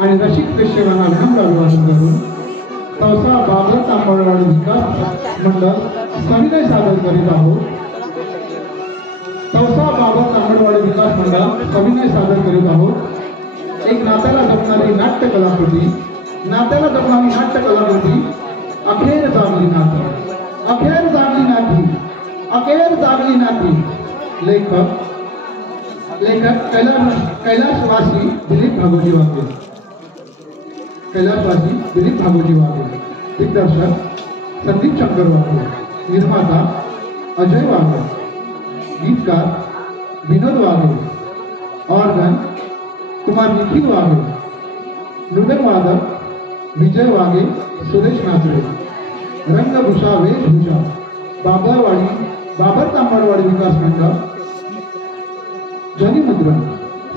आणि रसिक प्रेक्षकांना विनम्र अभिवादन करून तवसा बाबर तांबडवाडी विकास मंडळ सविनय सादर करीत आहोत। तवसा बाबर तांबडवाडी विकास मंडळ सविनय सादर करीत आहोत। एक नात्याला जपणारी नाट्य कलाकृती, नात्याला जपणारी नाट्य कलाकृती अखेर जागली नाती, अखेर जागली नाती, अखेर जागली नाती। लेखक कैलासवासी दिलीप भागोजी वाघे, कैलासवासी दिलीप भागोजी वाघे। दिग्दर्शक संदीप शंकर वाघे, निर्माता अजय वाघे, गीतकार विनोद वाघे, ऑर्गन कुमार निखिल वाघे, मृदंग वादक विजय वाघे, सुरेश नाचरे, रंगभूषा वेशभूषा बाबर तांबडवाडी विकास मंडळ, ध्वनिमुद्रण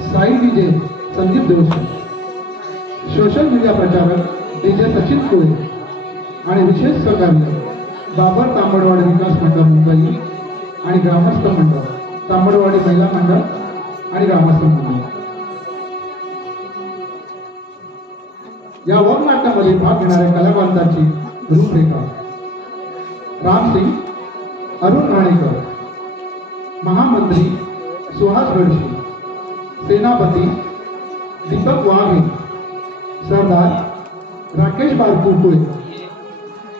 Sai DJ Sandeep Devse, social media प्रचारक डीजे सचिन कोळे आणि विशेष सहकार्य बाबर तांबडवाडी विकास मंडळ मुंबई आणि ग्रामस्थ मंडळ, तांबडवाडी महिला मंडळ आणि ग्रामस्थ मंडळ। या वॉक नाट्यामध्ये भाग घेणाऱ्या कलावंतांची रूपरेखा: राम सिंग, अरुण राणेकर, महामंत्री सुहास गडशी, सेनापती दीपक वाघे, सरदार राकेश बारकुळे,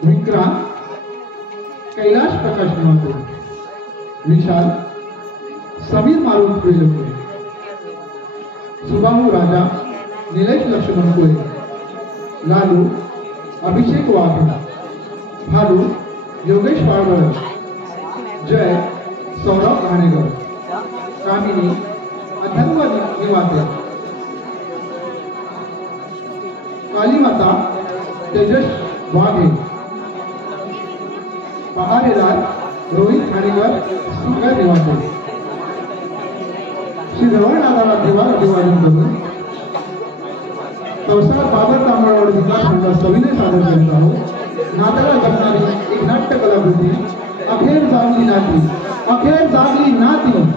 विक्रांत कैलाश प्रकाश निवासे, विशाल समीर मारुत कुलकर्णी, सुबाहू राजा निलेश लक्ष्मण कुळे, लालू अभिषेक वाघे, भालू योगेश पाळवळ, जय सौरभ घाणेकर, कामिनी अथर्व निवासे, कालीमाता तेजस वाघे, पहारेदार रोहित खाणेकर, सुगर निवासे। श्री रवळनाथाला दिवार अभिवादन करून तवसा बाबर तांबडवाडी विकास मंडळ सविनय सादर करीत आहोत। नात्याला जपणारी एक नाट्य कलाकृती अखेर जागली नाती, अखेर जागली नाती।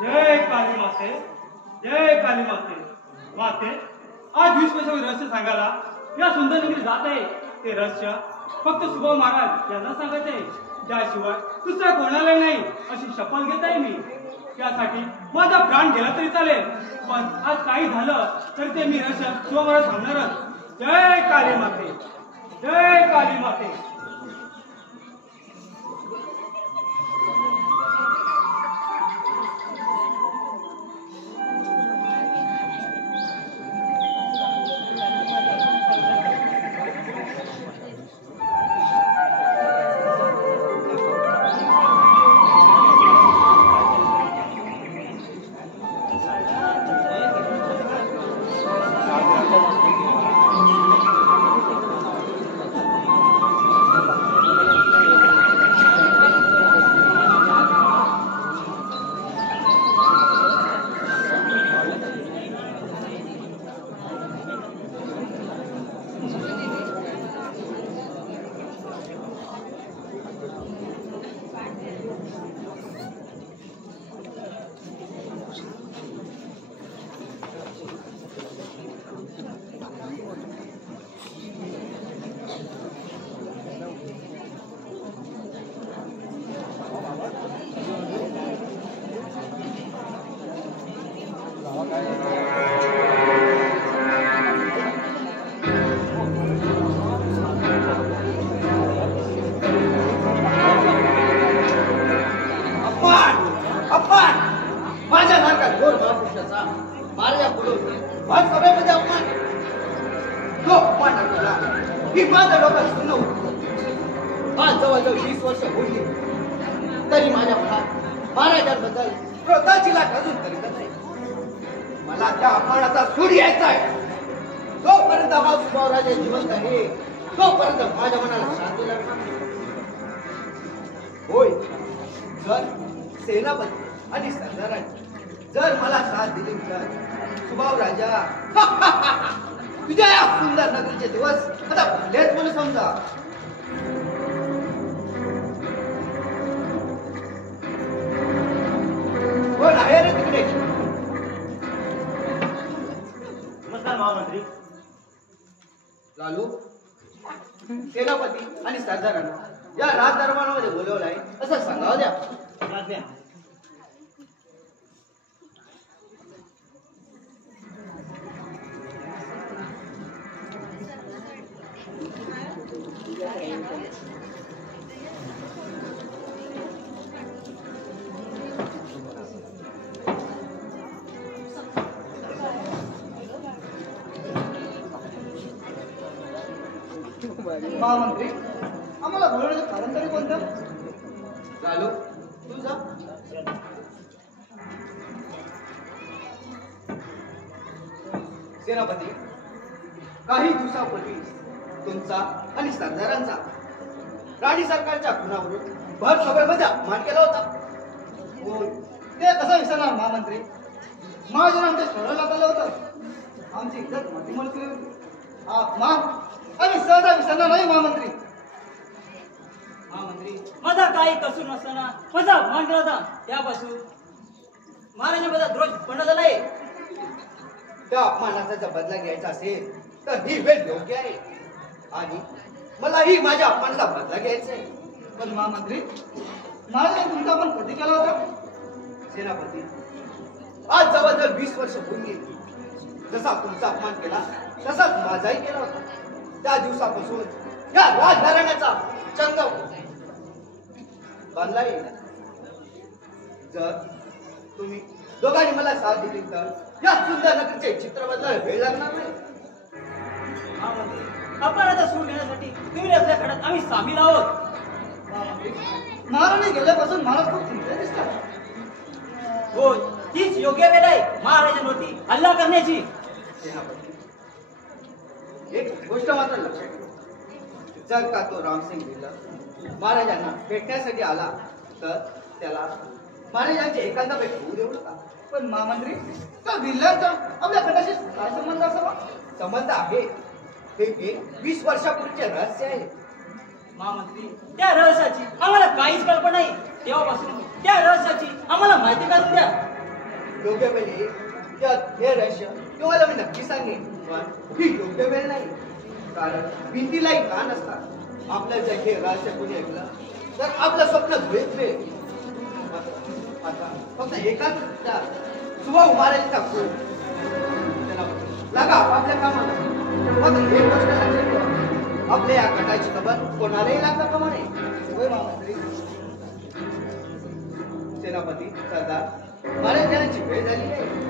जय काली माते, जय काली माते। माते, आज 20 वर्षांपूर्वी रहस्य सांगायला या सुंदर नगरी जात आहे। ते रहस्य फक्त सुभाव महाराज यांना सांगायचे, त्याशिवाय दुसऱ्या कोणाला नाही अशी शपथ घेत आहे मी। त्यासाठी माझा प्राण गेला तरी चालेल, पण आज काही झालं तर ते मी रहस्य सुभाव महाराज सांगणारच। जय काली माते, जय काली माते। की माझं डोकं सुन्न होतं. आज जवळजवळ 20 वर्ष होऊन गेली तरी माझ्या मनात महाराजांबद्दल क्रोधाची लाट अजून करीत नाही. मला त्या अपमानाचा सूड यायचा आहे. जोपर्यंत हा सुभावराजे जिवंत आहे तोपर्यंत माझ्या मनाला शांती लागणार नाही. होय, जर सेनापती आणि सरदारांनी जर मला साथ दिली तर सुभाव राजा तुझ्या या सुंदर नगरीचे दिवस आता भरलेच म्हणून समजा. कोण आहे रे तिकडे? नमस्कार महामंत्री. लालू, सेनापती आणि सरदारांना या राजदरबारामध्ये बोलवलं आहे असं सांगावं द्या. आज्ञा. महामंत्री, आम्हाला बोलवण्याचं कारण तरी कोणतं? लालू, तू जा. सेनापती, काही दिवसापूर्वी तुमचा आणि सरदारांचा राणी सरकारच्या खुनावरून भर सभेमध्ये अपमान केला होता. हो, ते कसं विसरणार महामंत्री? महाजन आमच्या शहराला आलं होतं. आमची इज्जत मतीमोल केली होती. अपमान आम्ही सहजा विसरणार नाही महामंत्री. महामंत्री, माझा काही कसूर नसताना माझा अपमान केला होता. त्यापासून महाराजांबद्दल द्रोह उत्पन्न झालाय. त्या अपमानाचा जर बदला घ्यायचा असेल तर ही वेळ योग्य आहे आणि मलाही माझ्या अपमानाचा बदला घ्यायचा आहे. पण महामंत्री, महाराजांनी तुमचा अपमान कधी केला होता? सेनापती, आज जवळजवळ 20 वर्ष होऊन गेली. जसा तुमचा अपमान केला तसाच माझाही केला होता. त्या दिवसापासून या राजघराण्याचा चंग बांधला येईल. जर तुम्ही दोघांनी मला साथ दिली तर या सुंदर नगरीचे चित्र बदलायला वेळ लागणार नाही. महामंत्री, अपमानाचा सूड घेण्यासाठी तुम्ही आपल्या खड्यात आम्ही सामील आहोत. महाराणी गेल्यापासून महाराज खूप चिंतेत दिसतात. होय, हीच योग्य वेळ आहे महाराजांवरती हल्ला करण्याची. एक गोष्ट मात्र लक्षात ठेवा, जर का तो रामसिंग भिल्ल महाराजांना भेटण्यासाठी आला तर त्याला महाराजांचे एकांतापैकी होऊ देऊ नका. पण महामंत्री, त्या भिल्लांचा आपल्या खंडाशी काय संबंध असावा? संबंध आहे. ते एक 20 वर्षापूर्वीचे रहस्य आहे. महामंत्री, त्या रहस्याची आम्हाला काहीच कल्पना नाही. तेव्हापासून त्या रहस्याची आम्हाला माहिती करून द्या. योग्य वेळी हे रहस्य तुम्हाला मी नक्की सांगेन. पण ही योग्य वेळ नाही, कारण भीतीलाही कान असतात. आपलं जर हे रहस्य कोणी ऐकलं तर आपलं स्वप्न धुळीत मिळेल. आता फक्त एकाच सुभा उभारायचा लागा आपल्या कामाला. मात्र एक गोष्ट लक्षात ठेवा, आपल्या या गटाची खबर कोणालाही लागता कामा नये. होय महामंत्री. सेनापती, सरदार, महाराज जाण्याची वेळ झाली आहे.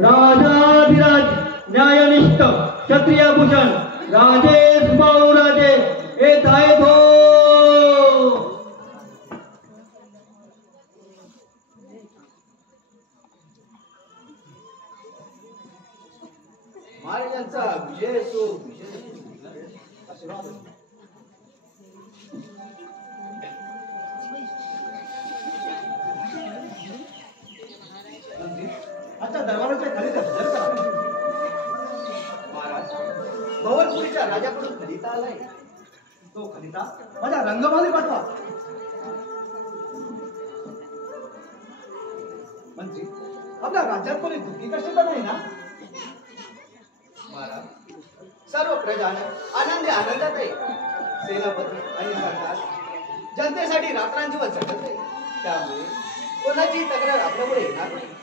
राजाधिराज न्यायनिष्ठ क्षत्रिय भूषण राजेश बाळूराजे येत आहेत हो. महाराजांचा विजय असो, विजय आशीर्वाद असो. आता दरबाराच्या खलिता हजर करा. महाराज, भवनपुरीच्या राजाकडून खलिता आलाय. तो खलिता माझ्या रंगमाली पाठवा. मंत्री, आपल्या राज्यात कोणी दुःखी कशाला नाही ना? महाराज, सर्व प्रजा आनंदी आनंदात आहे. सेनापती आणि सरकार जनतेसाठी रात्रांदिवस झटत आहे. त्यामुळे कोणाची तक्रार आपल्यामुळे येणार नाही.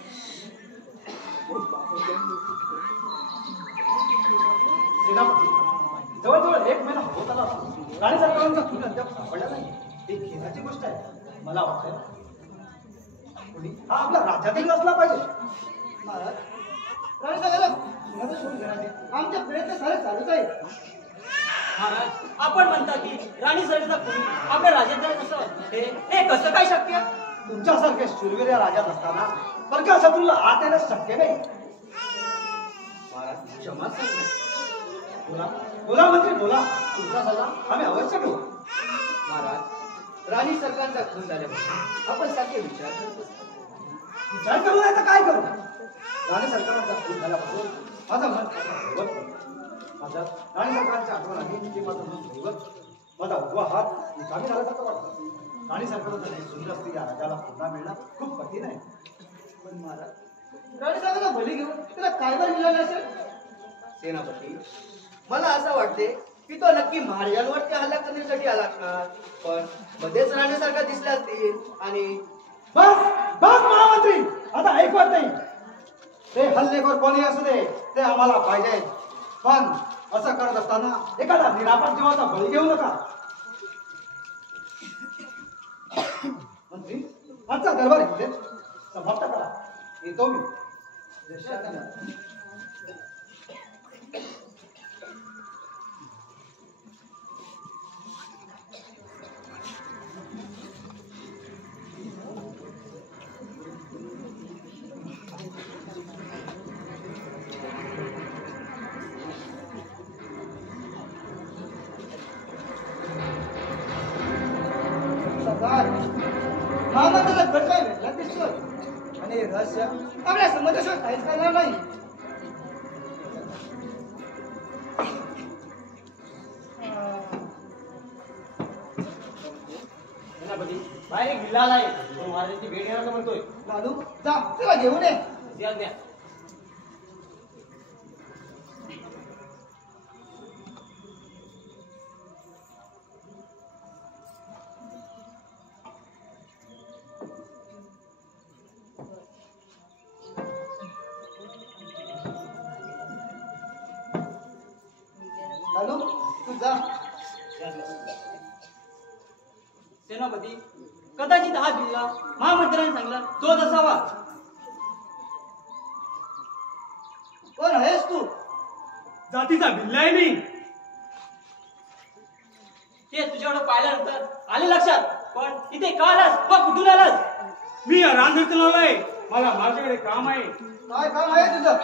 सेनापती, जवळजवळ 1 महिना होत आला. राणी सरकारांचा खून अद्याप सापडला नाही. ही खेदाची गोष्ट आहे. मला वाटतं कोणी हा आपला राज्यातील नसला पाहिजे. महाराज राणी सगळ्याला सुनाचा शोध घेण्याचे आमचे प्रयत्न सारे चालूच आहेत. महाराज आपण म्हणता की राणी सरीचा कोणी आपल्या राज्यात नसावं हे कसं काय शक्य? तुमच्यासारखे शूरवीर या राज्यात असताना परक्या शत्रूला आत येणं शक्य नाही. महाराज क्षमा सांगा. बोला बोला मंत्री बोला. तुमचा सल्ला आम्ही अवश्य घेऊ. महाराज राणी सरकारचा खून झाल्यापासून आपण सारखे विचार करत असतो. विचार करू नाही तर काय करू. राणी सरकारांचा खून झाल्यापासून माझं मन माझ्या राणी सरकारच्या आठवण आली की माझं मन दैवत माझा उजवा हात निकामी झाल्यासारखं वाटतं. राणी सरकारचं नाही सुंदर असते या राजाला पुन्हा मिळणं खूप कठीण आहे. पण महाराज राणी सरकारला बली घेऊन त्याला काय बरं मिळालं असेल? सेनापती मला असं वाटते की तो नक्की महाराजांवरती हल्ला करण्यासाठी आला असणार. पण मध्येच राहण्यासारखा दिसला असतील आणि बस बस महामंत्री आता ऐकवत नाही. ते हल्लेखोर कोणी असू दे ते आम्हाला पाहिजे. पण असं करत असताना एखादा निरापद जीवाचा बळी घेऊ नका. मंत्री आजचा दरबार इथे समाप्त करा. येतो मी. महामाताला घड काय भेटला दिसतोय आणि रहस्य आपल्या संबंधाशिवाय काहीच करणार नाही. सेनापती बाहेर एक बिल्ला आलाय. तो महाराजांची भेट घ्यायला म्हणतोय. लालू जा त्याला घेऊन ये. द्या द्या. लालू तू जा. सेनापती कदाचित हा बिल्ला महामंत्र्यांनी सांगितला तोच असावा. कोण आहेस तू? जातीचा बिल्ला आहे मी. ते तुझ्याकडे पाहिल्यानंतर आले लक्षात. पण इथे का आलास व कुठून आलास? मी रांधीतून आलोय. मला माझ्याकडे काम आहे. काय काम आहे तुझं?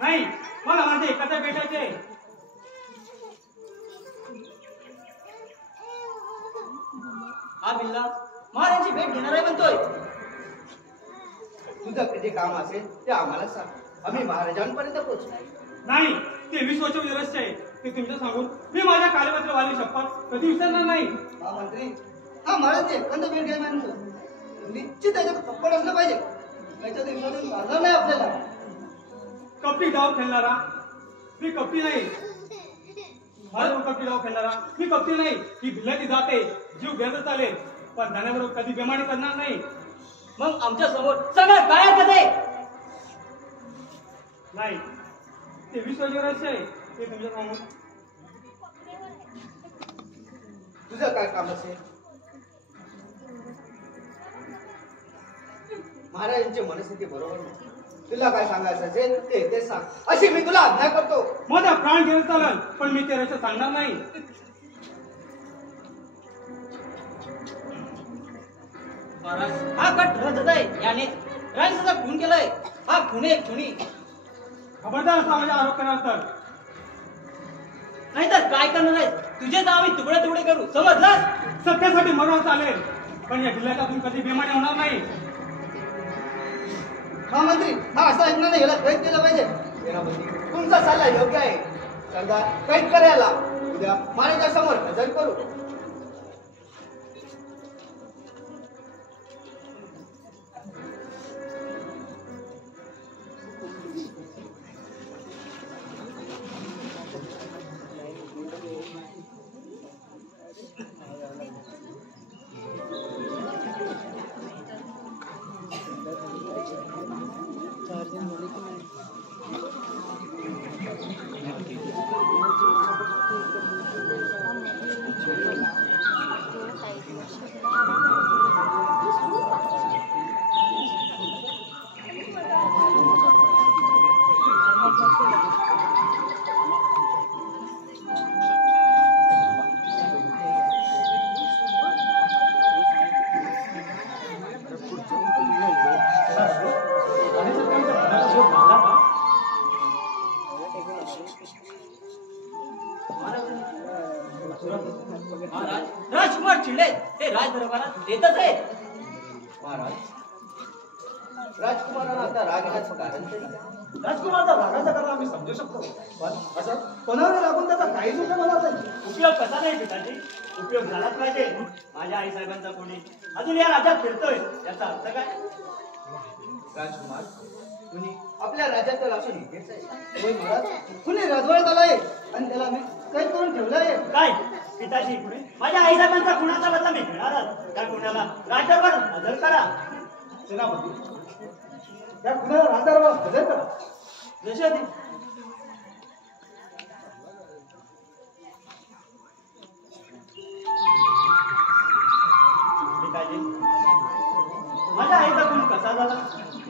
नाही मला माझे एखाद्या भेटायचे. हा बिल्ला महाराजांची भेट घेणार आहे म्हणतोय. तुझं किती काम असेल ते आम्हाला सांग. आम्ही महाराजांपर्यंत पोहोचू. नाही ते 20 वर्ष रहस्य आहे. ते तुमच्या सांगून मी माझ्या कालपत्र वाली शपथ कधी विसरणार नाही. हा मंत्री हा महाराज एखाद भेट घ्याय म्हणतो निश्चित त्याच्यात कप्पड असलं पाहिजे. त्याच्या दिवसातून चालणार नाही आपल्याला. कपटी डाव खेळणारा मी कपटी नाही. माझ्यावर कपटी डाव खेळणारा मी कपटी नाही. ही बिल्लाची जाते जीव गेलं चालेल पण धनाबरोबर कधी बेमानी करणार नाही. मग आमच्या समोर सगळं काय कधी नाही ते 20 वर्ष रहस्य आहे. ते तुमच्या सांगून तुझं काय काम असेल? महाराजांची मनस्थिती बरोबर नाही. तुला काय सांगायचं असेल ते सांग. अशी मी तुला आज्ञा करतो. माझा प्राण गेलं चालेल पण मी ते रहस्य सांगणार नाही. महाराज हा कट रजत आहे. याने राणीचा खून केलाय. हा खुने एक खुनी. खबरदार असा माझ्या आरोप करणार तर. नाहीतर काय करणार आहे? तुझेच आम्ही तुकडे तुकडे करू समजलास? सत्यासाठी मरण चालेल पण या बिल्ल्यातून कधी बेमानी होणार नाही. हा मंत्री हा असा ऐकणार नाही. याला कैद केलं पाहिजे. सेनापती तुमचा सल्ला योग्य आहे. सरदार कैद करायला उद्या महाराजांसमोर हजर करू. Thank you. दरबारात येतच आहे. महाराज, राजकुमारांना आता राग येण्याचं कारण ते नाही. राजकुमारचा रागाचा कारण आम्ही समजू शकतो, पण असं कोणावर लागून त्याचा काहीच उपयोग होणार नाही. उपयोग कसा नाही पिताजी, उपयोग झालाच पाहिजे. माझ्या आईसाहेबांचा कोणी अजून या राज्यात फिरतोय याचा अर्थ काय? राजकुमार, कुणी आपल्या राज्यातील असं निघेच आहे. होय महाराज, कुणी राजवाड्यात आलाय आणि त्याला मी कैद करून ठेवलं आहे. काय पिताजी, माझ्या आईसाहेबांचा खुणाचा बदला मी घेणारच. त्या खुणाला राज्यावर हजर करा. सेनापती, त्या कुणाला राजदरबार हजर करा. जसे ते पिताजी, माझ्या आईचा खून कसा झाला,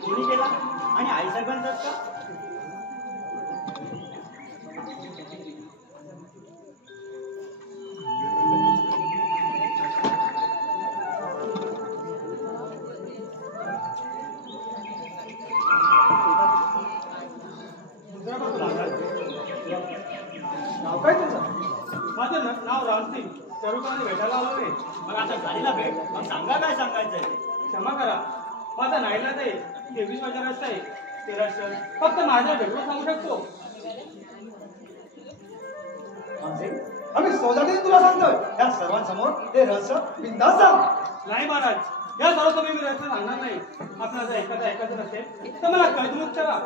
कोणी केला आणि आईसाहेबांचाच का? नाव काय तुझं? माझं नाव रामसिंग. सर्वकांना भेटायला आलो नाही. मग आता झालेला भेट, मग सांगा काय सांगायचंय. क्षमा करा, माझा नाईलाज आहे. 23 माझा रस्ता आहे. ते रस्ता फक्त माझ्या भेटून सांगू शकतो. आम्ही सोजाने तुला सांगतोय, या सर्वांसमोर हे रहस्य बिनधास्त सांग. नाही महाराज, या सर्व तुम्ही मी रस्ता सांगणार नाही. आपल्याला जर एखादा ऐकायचं नसेल तर मला कैदमुक्त करा.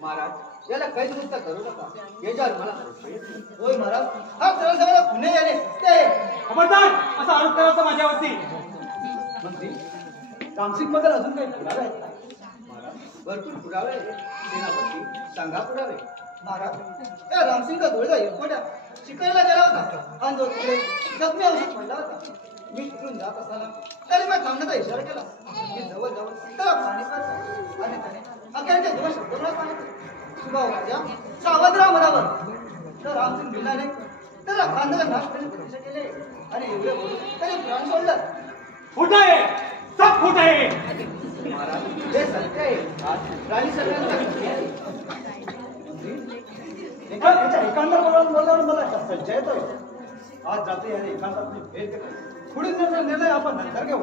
महाराज, याला कैद मुक्त करू नका. याच्यावर मला संशय येतो. होय महाराज, हा सरळ सरळ पुणे याने ते खबरदार असा आरोप करायचा माझ्यावरती. मंत्री, तामसिक बद्दल अजून काही पुरावे आहेत का? महाराज, भरपूर पुरावे आहेत. सेनापती, सांगा पुरावे. महाराज, या रामसिंगचा धुळगा एकोट्या शिकायला गेला होता आणि तो तिकडे जखमी औषध पडला होता. मी तिकडून जात असताना त्याने मला थांबण्याचा इशारा केला. मी जवळ जाऊन त्याला पाणी पाजलं आणि त्याने अखेरच्या दोन शब्द मला सांगितले. सुभाव राजा, सावधराव म्हणावं. तर रामसिंग भिल्लाने त्याला खांद्याला नाश करण्याची प्रतीक्षा केली आणि एवढे बोलून त्याने प्राण सोडलं. खोट आहे, सब खोट आहे. महाराज, हे सत्य आहे. आज राणी सगळ्यांना याच्या एकांतर बोलल्यावर मला असा संशय येतोय. आज रात्री याने एकांतातली भेट घेतली. पुढील निर्णय आपण नंतर घेऊ.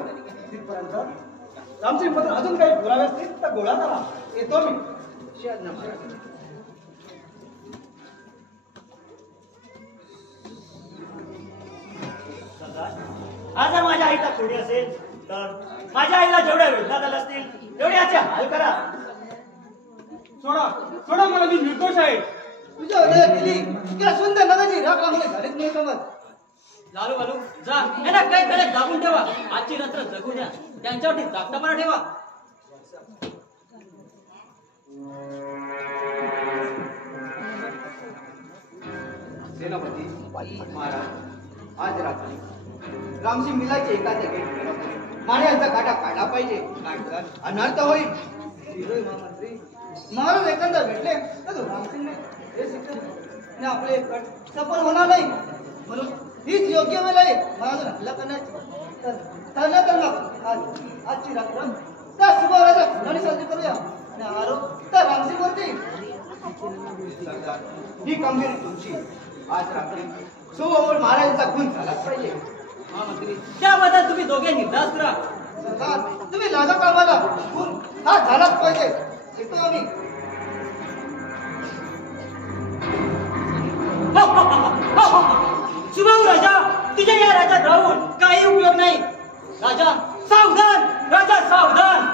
तिथपर्यंत रामसिंग बद्दल अजून काही पुरावे असतील तर गोळा करा. येतो मी. शेअर महाराज. आज जर माझ्या आईचा खोडी असेल तर माझ्या आईला जेवढ्या वेदना झाल्या असतील तेवढे याचे हाल करा. सोडा सोडा मला, मी निर्दोष आहे. तुझ्या हृदयात गेली किंवा सुंदर नगाची राख लागली झालीच नाही समज. लालू बालू जा, यांना काही गळ्यात दाबून ठेवा. आजची रात्र जगू द्या, त्यांच्यावरती दागदापणा ठेवा. सेनापती महाराज, आज रात्री रामसिंग मिलाचे एखाद्या गेट माळ्यांचा काटा काढला पाहिजे. नाहीतर अनर्थ होईल. होय महामंत्री, महाराज एखादा भेटले तर तो रामसिंगने हे शिक्षण आणि आपले कट सफल होणार नाही. म्हणून हीच योग्य वेळ आहे महाराज हल्ला करण्याची. तर आजची रात्र त्या सुभाराजा खुनाने साजरी करूया आणि आरोप त्या रामसिंगवरती. सरदार, ही कामगिरी तुमची. आज रात्री सोबत महाराजांचा खून झालाच पाहिजे. महामंत्री, त्याबद्दल तुम्ही दोघे निर्धास्त राहा. सरदार, तुम्ही लागा कामाला. खून हा झालाच पाहिजे. येतो आम्ही. सुभाऊ राजा, तुझ्या या राज्यात राहून काही उपयोग नाही. राजा सावधान, राजा सावधान.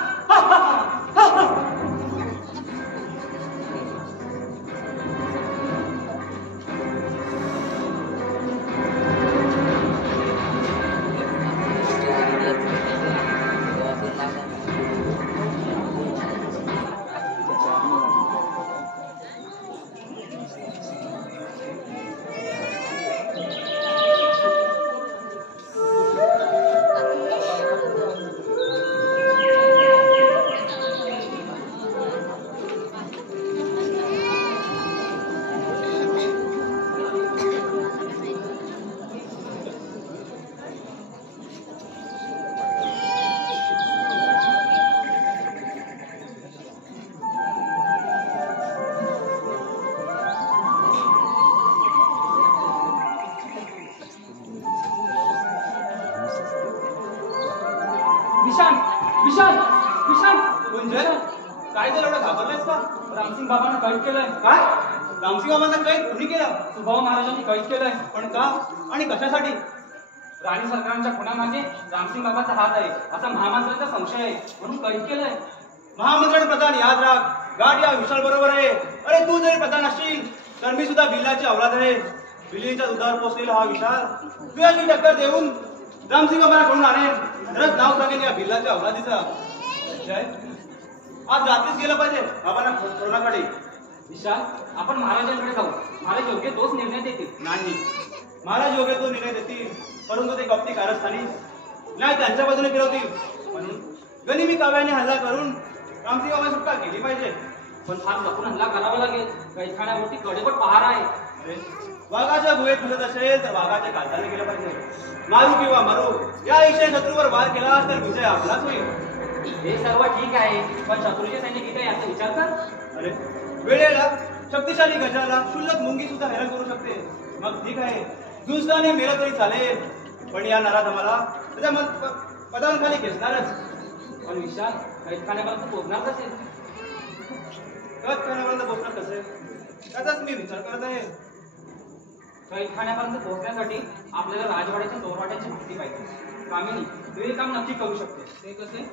विशाल विशाल विशाल गुंजन काय झालं एवढं घाबरलायस का? रामसिंग बाबांना कैद केलंय. काय रामसिंग बाबांना कैद कुणी केलं? सुभाऊ महाराजांनी कैद केलंय. पण का आणि कशासाठी? राणी सरकारांच्या खुनामागे रामसिंग बाबांचा हात आहे असा महामंत्र्यांचा संशय आहे म्हणून कैद केलंय. महामंत्रण प्रधान याद राख गाठ या विशाल बरोबर आहे. अरे तू जरी प्रधान असशील तर मी सुद्धा बिल्लाची औलाद आहे. बिल्लीच्या दुधावर पोचलेला हा विशाल तुझ्याशी टक्कर देऊन रामसिंग बाबांना कडून आणेल. तरच नाव सांगेल या बिल्लाच्या औलादीचं. जय आज रात्रीच गेलं पाहिजे बाबांना कोरोनाकडे. विशाल आपण महाराजांकडे जाऊ. महाराज योग्य तोच निर्णय देतील. नाही महाराज योग्य तो निर्णय देतील परंतु ते गप्ती कारस्थानी नाही त्यांच्या बाजूने फिरवतील. म्हणून गनिमी काव्याने हल्ला करून रामसिंग बाबा सुटका केली पाहिजे. पण फार जपून हल्ला करावा लागेल. कैदखान्यावरती कडेपट पहारा आहे. अरे, वाघाच्या गुहेत घुसत असेल तर वाघाच्या कालदाने गेलं पाहिजे. मारू किंवा मारू या इशय शत्रूवर वार केला तर विजय आपलाच होईल. हे सर्व ठीक आहे पण शत्रूचे सैनिक इथे याचा विचार कर. अरे वेळेला शक्तिशाली गजाला क्षुल्लक मुंगी सुद्धा हैराण करू शकते. मग ठीक आहे दुसऱ्याने मेलं तरी चालेल पण या नराधमाला त्याच्या पदांखाली घेसणारच. पण विशाल कैदखान्यापर्यंत पोहोचणार कसे? कथखान्यापर्यंत पोहोचणार कसे त्याचाच मी विचार करत आहे. कैदखान्यापर्यंत पोहोचण्यासाठी आपल्याला राजवाड्याच्या चोरवाट्याची माहिती पाहिजे. कामिनी तू हे काम नक्की करू शकते. ते कसे?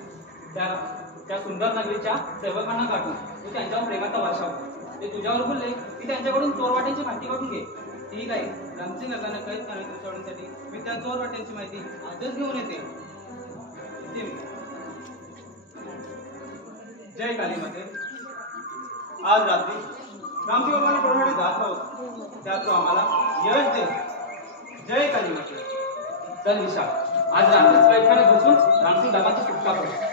त्या सुंदर नगरीच्या सेवकांना गाठून तू त्यांच्यावर प्रेमाचा वर्षाव कर. ते तुझ्यावर बोलले की त्यांच्याकडून चोरवाट्यांची माहिती काढून घे. ठीक आहे. रामसिंग बाबांना कैद खान्यातून सोडण्यासाठी मी त्या चोरवाट्यांची माहिती आजच घेऊन येते. येते मी. जय काली माते. आज रात्री रामसिंग बाबांना कोणाकडे जात आहोत त्यात तो आम्हाला यश दे. जय काली माते. चल विशाल आज रात्रीच कैदखान्यात घुसून रामसिंग बाबांची सुटका कर.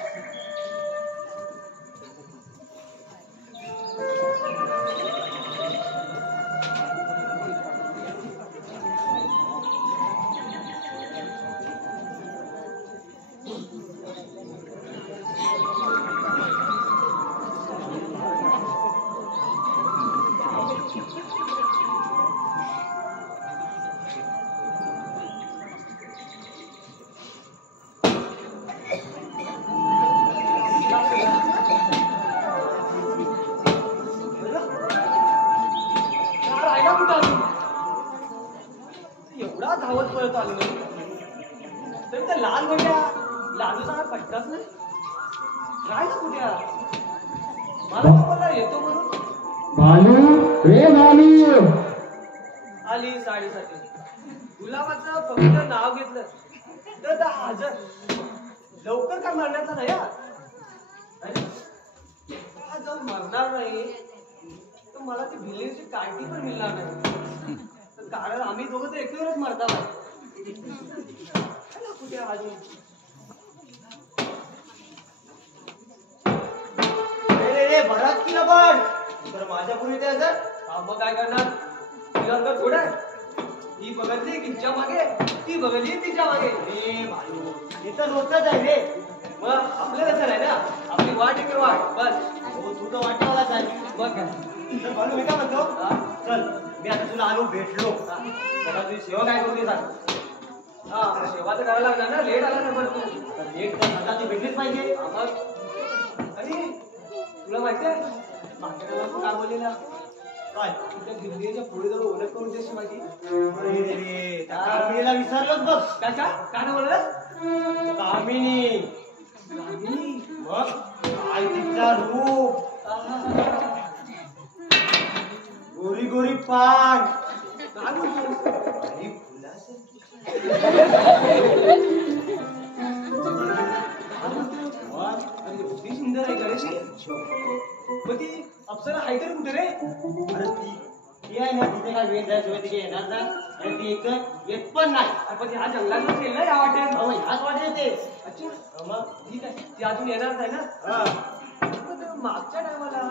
एवढा धावत पळत आलो तरी त्या लाल गोट्या लालूचा पट्टाच नाही. राहिला कुठे? मला मला येतो म्हणून भालू रे भालू आली साडीसाठी. गुलाबाचं फक्त नाव घेतलं तर त्या हजर लवकर काय मरण्याचा नाही. अरे हा जर मरणार नाही तर मला ती भिल्लीची काठी पण मिळणार नाही. कारण आम्ही दोघं तर एकवेळच मरता कुठे अजून. बराच की लबाड तर माझ्या पूर्वी ते हजर. मग काय करणार? तिला थोडं ही बघितली तिच्या मागे ती बघितली तिच्या मागे. भालू हे तर रोजच आहे रे. मग आपलं कसं आहे ना आपली वाट आहे वाट बस. हो तू तर वाटवालाच आहे. मग काय तर भालू मी काय म्हणतो चल मी आता तुला आलो भेटलो मला तुझी सेवा काय करते सांग. हा सेवा तर करायला लागणार ना. लेट आला ना पण तू एक तर मला ती भेटलीच पाहिजे. मग अरे तुला माहिती आहे मागच्या वेळेला तू काय बोललेला काय त्या दिल्लीच्या पुढे जवळ ओळख करून देशील माझी. अरे रे त्या कामिनीला विसरलोच बघ. काय काय काय बोललं? कामिनी मग काय तिचा रूप गोरी गोरी पान काय बोलतो? आणि फुलासारखी. अरे एवढी सुंदर आहे गणेशी. मग ती अप्सरा आहे तरी कुठे रे? अरे ती आहे ना तिथे काय वेळ जायचं तिथे येणार नाही आणि ती एक येत पण नाही. आपण ह्या जंगलात असेल ना या वाट्यात. अहो ह्याच वाटे येते. अच्छा मग ठीक आहे ती अजून येणार नाही ना. पण ते मागच्या टायमाला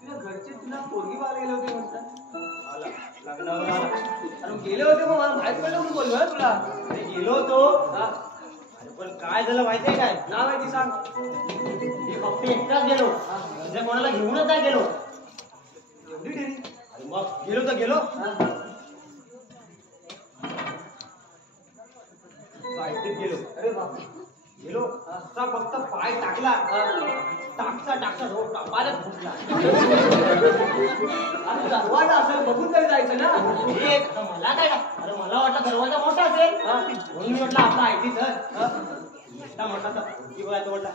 तुझ्या घरचे तुला पोरगी पाहायला गेले होते म्हणतात. आला लग्नावर आला. अरे गेले होते मग मला माहित पडलं म्हणून बोललो तुला. अरे गेलो होतो हा अरे पण काय झालं माहितीये काय नाव आहे ती सांग. मी फक्त एकटाच गेलो म्हणजे कोणाला घेऊनच नाही गेलो. एवढी डेरी? अरे मग गेलो तर गेलो. साहित्यिक गेलो. अरे बाप गेलो असा फक्त पाय टाकला टाकता हो कपालच फुटला. अरे दरवाजा असं बघून तरी जायचं ना. मला काय अरे मला वाटलं दरवाजा मोठा असेल म्हणून मी म्हटलं आपला आयटी सर म्हटलं तर की बोलायचं म्हटलं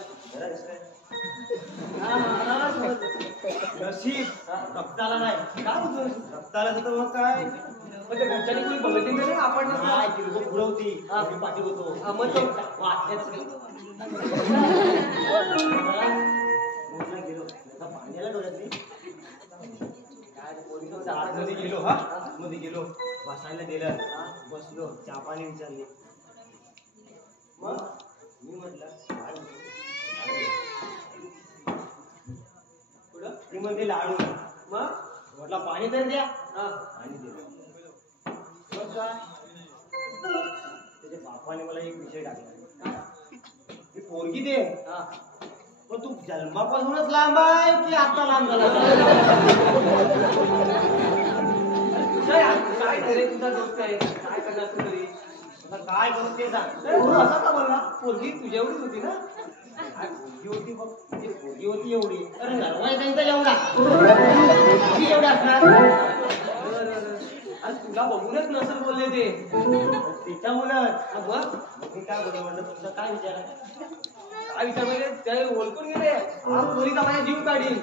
नशीब रक्ताला नाही काय होतं रक्ताला तर मग काय मग ते घरच्याने कोणी बघितली नाही आपण काय किरकोळ पुरवती पाठी होतो मग तो गेलो पाण्याला डोळ्यातली काय आतमध्ये गेलो मध्ये गेलो बसायला दिलं बसलो चहा पाणी विचारले मग मी म्हटलं ती म्हणते लाडू मग म्हटलं पाणी तर द्या पाणी दिलं मग काय त्याच्या बापाने मला एक विषय टाकला ती पोरगी दे पण तू जन्मापासूनच लांब आहे की आता लांब झाला काय रे तुझा दोस्त आहे काय करणार तू तरी काय करू ते सांग असा का बोलला पोरगी तुझ्या एवढीच होती ना होती बघ पोरगी होती एवढी अरे नरवाय त्यांचा एवढा असणार आज तुला बघूनच नसेल बोलले ते तिच्यामुळंच मग मी काय बोलले म्हणलं तुमचा काय विचार आहे काय विचार म्हणजे ते ओळखून गेले हा पोरीचा माझ्या जीव काढील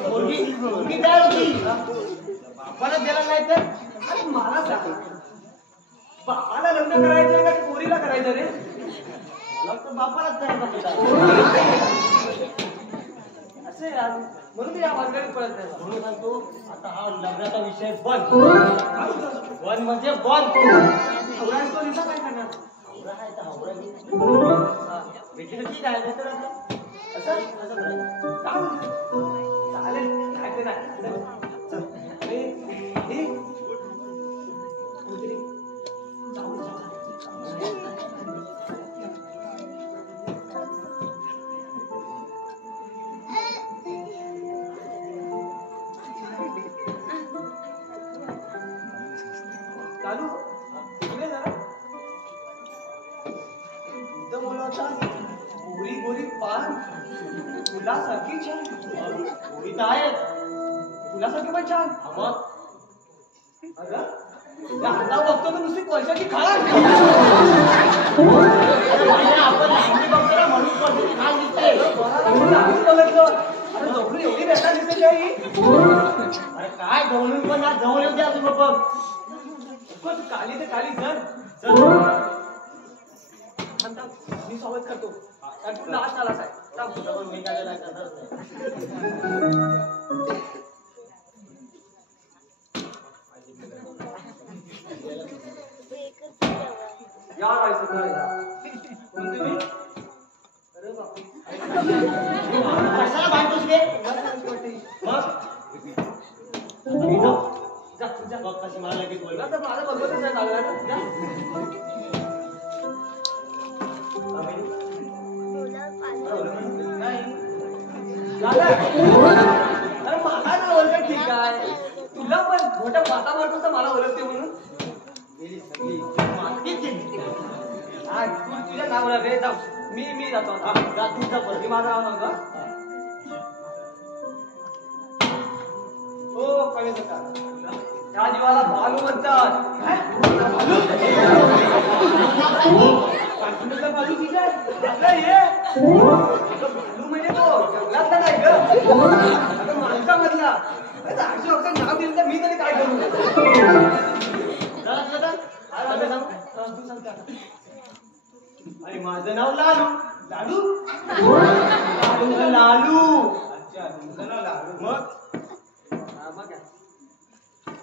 पोरगी काय होती बापाला दिला नाही तर अरे मला सांग बापाला लग्न करायचं का पोरीला करायचं रे मला तर बापालाच असे म्हणून या भानगडीत पडत नाही म्हणून सांगतो आता हा लग्नाचा विषय बंद बंद म्हणजे बंद हावरा काय करणार हावरा आहे तर हावरा भेटली तर ठीक आहे तर असं असं करायचं चालेल काय ते नाही चालू इकडे जरा इथं बोलवता गोरी गोरी पान फुलासारखी छान गोरी तर आहे फुलासारखी पण छान मग अगं आता बघतो तर नुसती कोळशाची खाण आपण लांबी बघतो ना म्हणून कोळशाची खाण दिसते लांबी बघितलं अरे जवळून एवढी बेटा दिसते काही अरे काय जवळून पण ना जवळ येऊ द्या तुम्ही बघ काली तर काली जर मी स्वागत करतो तू लास्ट आलाच आहे मी काय या कोण तुम्ही अरे बापरे कशाला बांधतोस रे मग जा तुझ्या बघ कशी मला लगेच बोलला तर मला बघतच नाही लागला अरे मला ना ओळख ठीक आहे तुला पण मोठ्या माता मारतोस तर मला ओळखते म्हणून तू तुझ्या नावाला रे जाऊ मी जातो जा तुझा परत माझं नाव नव्हतं हो कळेल का त्या जीवाला भालू म्हणतात भालू ठीक आहे भालू म्हणजे तो जंगलातला नाही ग माणसामधला नाव दिलं तर मी तरी काय करू तू सांगता आणि माझं नाव लालू लाडू लालू अच्छा तुमचं नाव लालू मग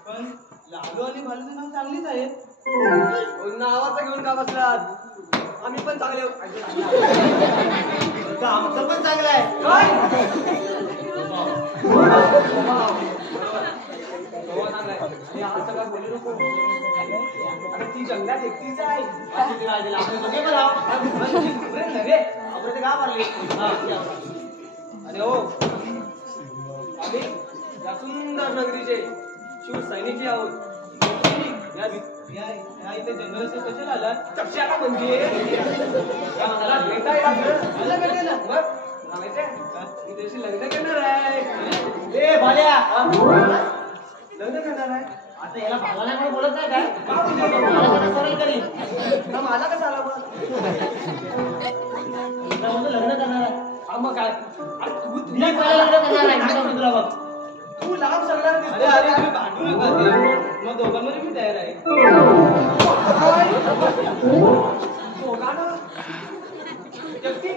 पण लालू आणि भालूचं नाव चांगलीच आहे नावाचं घेऊन का बसलात आम्ही पण चांगले आमचं पण चांगलं आहे काय बोलू नको ती जंगलात एकटीच आहे अरे हो आम्ही या सुंदर नगरीचे शिवसैनिक आहोत या इथे जंगल असं कशाला आलात? कशाला म्हणजे मला भेटायला मला भेटायला मग माहिती आहे मी त्याशी लग्न करणार आहे. ए भाल्या लग्न करणार आहे. आता याला भावाला कोण बोलत नाही काय? का बोलतोय? मला कोणी सरळ करील. ना माझा कसा आला मग तुला म्हणतो लग्न करणार आहे. हा मग काय अरे तू मी तुझ्या पहिला लग्न करणार आहे. मी सांगतो तुला बघ. तू लांब सगळ्यांना अरे दिसतोय. अरे तुम्ही भांडू नका ते. मग दोघांमध्ये मी तयार आहे. दोघांना एकटी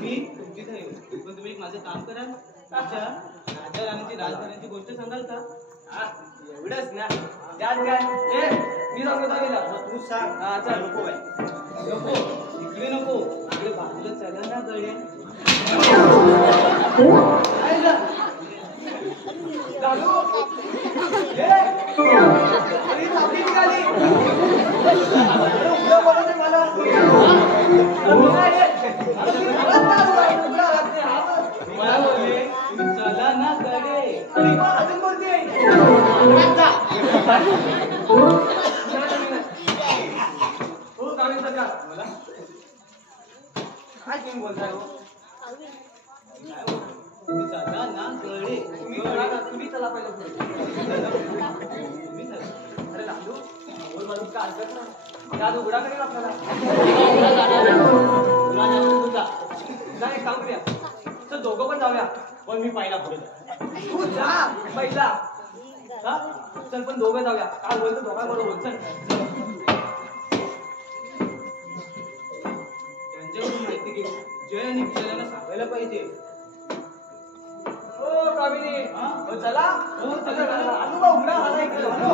मी तुमची नाही पण तुम्ही एक माझं काम कराल. अच्छा राजा राणीची राजधानीची गोष्ट सांगाल का? हा, एवढंच ना त्यात काय ए मी सांगतो गेला तू सांग. हा चल नको बाई नको इकडे नको इकडे बाजूला चला ना गड्या. काय झालं? दादू ए अरे चाबी निघाली. अरे उघडं बघत आहे मला. अरे मी काय रे? अरे मी घरात का आलो आहे? उघडा लागते हा बघ. मी काय बोलले तुम्ही चला ना गडे. अरे बा अजून बोलते. हो काव्य सरकार मला काय तुम्ही बोलताय हो? काय बोलतो? तुम्ही चला ना गडे. तुम्ही चला ना, तुम्ही चला पहिलं पुढे. तुम्ही चला. अरे लालू बोल म्हणून काय हरकत नाही. दाद उघडा करेल आपल्याला. तुला जाणार आहे. तुला जाणार तुझा. नाही एक काम करूया तर दोघं पण जाऊया पण मी पहिला पुढे तू जा पहिला हा चल पण दोघं जाऊया काय बोलतो दोघांबरोबर चल त्यांच्याकडून माहिती घे. जय आणि विजयाला सांगायला पाहिजे. हो कामिनी हा? हो चला हो, चला, चला. आलू बा उघडा आला इकडे आलो.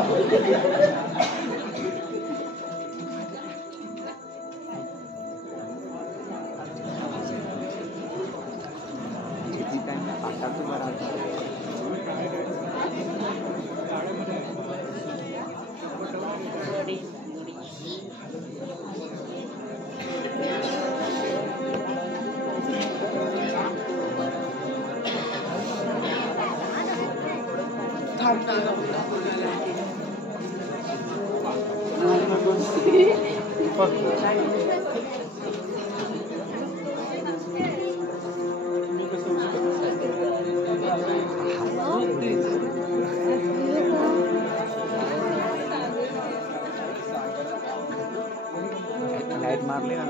लाइट मारली ना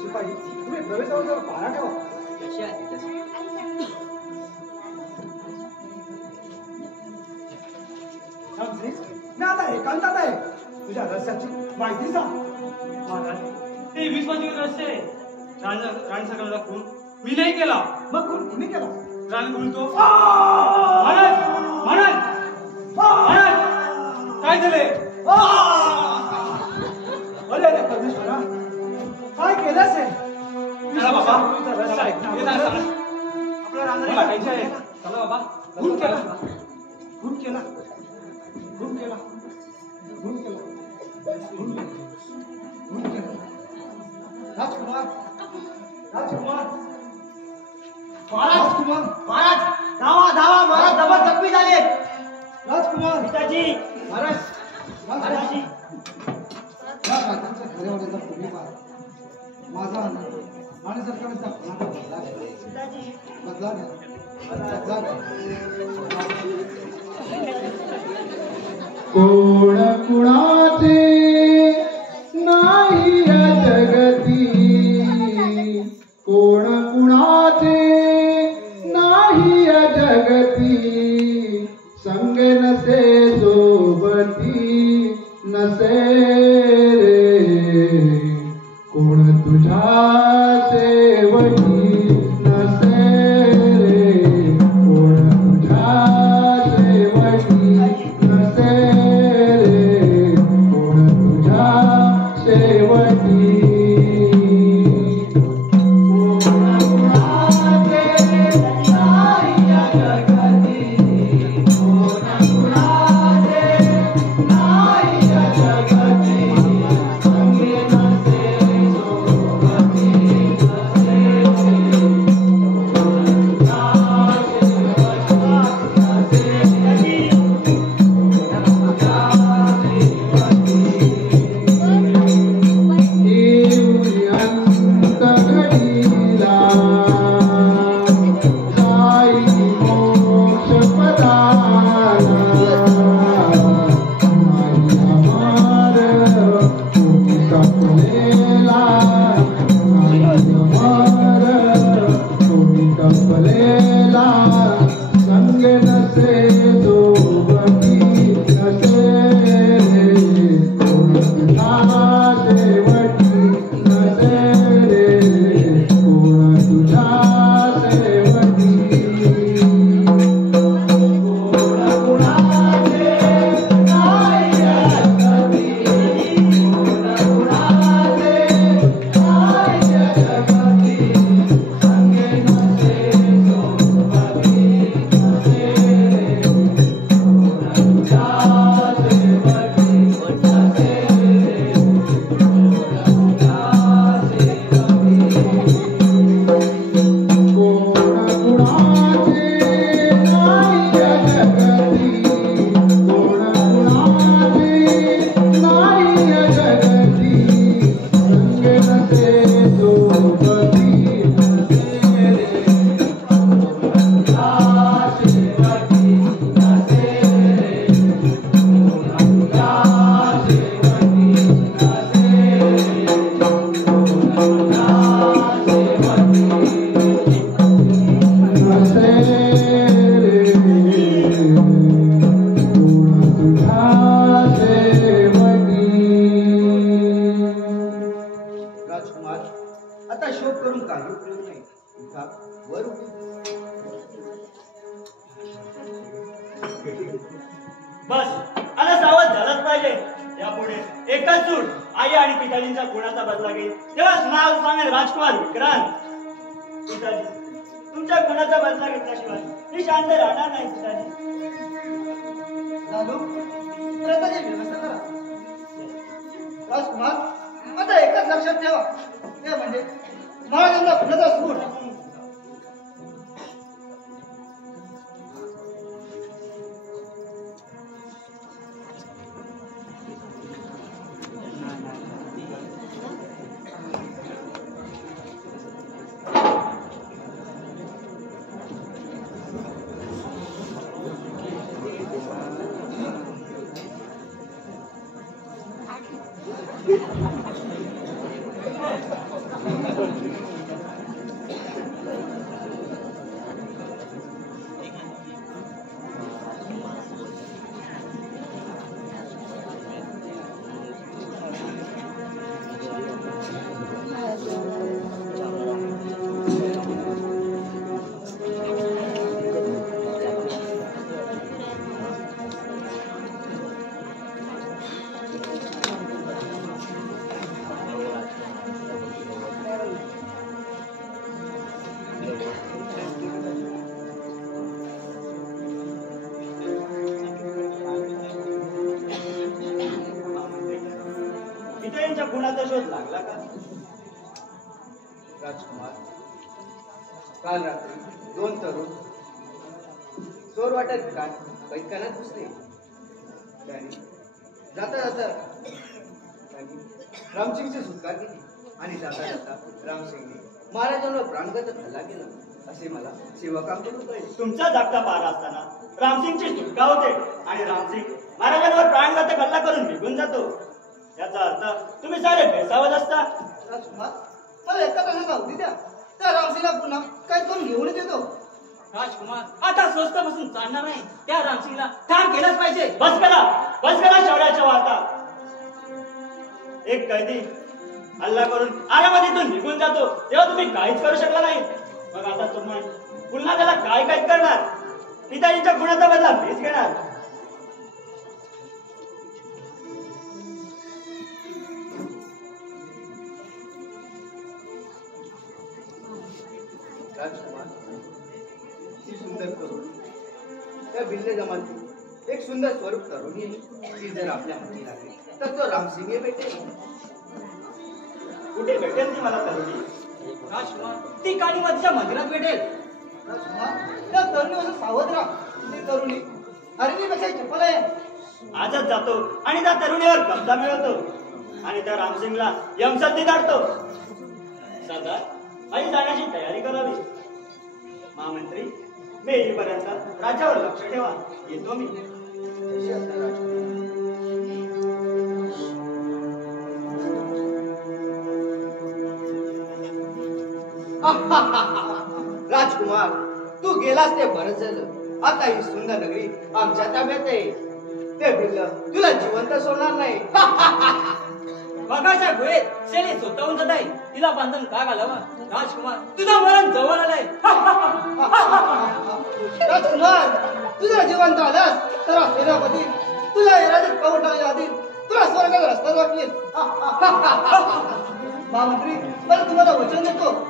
शिपाई तुम्ही प्रवेशावर पारा ठेवा कशी आहे तशी? मी आता एकांतात आहे तुझ्या रस्त्याची माहिती सांग महाराज ते 20-25 रस्ते राणी सगळ्याला खून मी नाही केला. मग कोण कुणी केला राणी बोलतो महाराज महाराज महाराज काय झाले? अरे अरे परमेश्वरा काय केलंस हे चला बाबा तुझा रस्ता ऐक ना. हे चला, चला. आपल्या रानाला लागायचं आहे. चला बाबा खून केला खून केला खून केला खून केला खून केला खून केला राजकुमार राजकुमार राजकुमार महाराज धावा धावा महाराज जबर जखमी झाले. राजकुमार पिताजी महाराज महाराजी या राज्याच्या घरावरचा पूर्वीपार माझा राणी सरकारचा फलाटा बदला घ्या. बदला घ्या. बदला घ्या. कोण कुणाचे नाही या जगती, कोण कुणाचे नाही या जगती, संग नसे सोबती नसे रे, कोण तुझ्या सेवकी नसे रे, कोण तुझ्या सेवकी नसे रे, कोण तुझ्या सेवकी. कोण कुणाचे नाही या जगती, झालाच पाहिजे. यापुढे एकच सूट आई आणि पिताजींच्या गुणाचा बदला घेईल तेव्हाच नाव सांगेल राजकुमार विक्रांत. पिताजी, तुमच्या गुणाचा बदला घेतल्याशिवाय मी शांत राहणार नाही. पिताजी लालू, प्रताची व्यवस्था करा. राजकुमार, आता एकच लक्षात ठेवा, ते म्हणजे महाराजांना गुणाचा सूट. पिताजींच्या गुणाचा शोध लागला का? राजकुमार, काल रात्री 2 तरुण चोर वाटत कैकानात घुसले. त्यांनी जाता जाता रामसिंगची सुटका केली आणि जाता जाता रामसिंगने महाराजांवर प्राणघातक हल्ला केला असे मला सेवकांकडून कळले. तुमचा जागता पार असताना रामसिंगची सुटका होते आणि रामसिंग महाराजांवर प्राणघातक हल्ला करून निघून जातो. याचा अर्थ तुम्ही सारे बेसावत असता. राजकुमार, मला एका तासाचा अवधी द्या. त्या रामसिंगला पुन्हा काय करून घेऊनच येतो. राजकुमार, आता स्वस्त बसून चालणार नाही. त्या रामसिंगला ठार केलंच पाहिजे. बस करा शेवड्याच्या वार्ता. एक कैदी हल्ला करून आरामात इथून निघून जातो तेव्हा तुम्ही काहीच करू शकला नाही. मग आता तुम्ही पुन्हा त्याला काय करणार? पिताजींच्या गुणाचा बदला मीच घेणार. राजकुमार, ती सुंदर तरुण, त्या बिल्ले जमाती एक सुंदर स्वरूप तरुणी आहे. ती जर आपल्या हाती लागली तर तो रामसिंग भेटेल. कुठे भेटेल ती मला तरुणी? राजकुमार, ती कालीमातीच्या मंदिरात भेटेल. राजकुमार, त्या तरुणीपासून सावध राहा. ती तरुणी हरिणीपेक्षा चपल आहे. आजच जातो आणि त्या तरुणीवर कब्जा मिळवतो आणि त्या रामसिंगला यमसद्दी काढतो. सरदार, आई जाण्याची तयारी करावी. महामंत्री, मी येईपर्यंत राज्यावर लक्ष ठेवा. येतो मी. राजकुमार, तू गेलास ते बरं झालं. आता ही सुंदर नगरी आमच्या ताब्यात आहे. ते बिल्ल तुला जिवंत सोडणार नाही. बघाच्या गुहेत शेळी स्वतःहून जात आहे. तिला बांधून का घालावं? राजकुमार, तुझं मरण जवळ आलंय. राजकुमार, तुझा जिवंत आलास तर सेनापती तुला राज्यात कवटाळी आधी तुला स्वर्गाचा रस्ता दाखवेल. महामंत्री, मला तुम्हाला वचन देतो.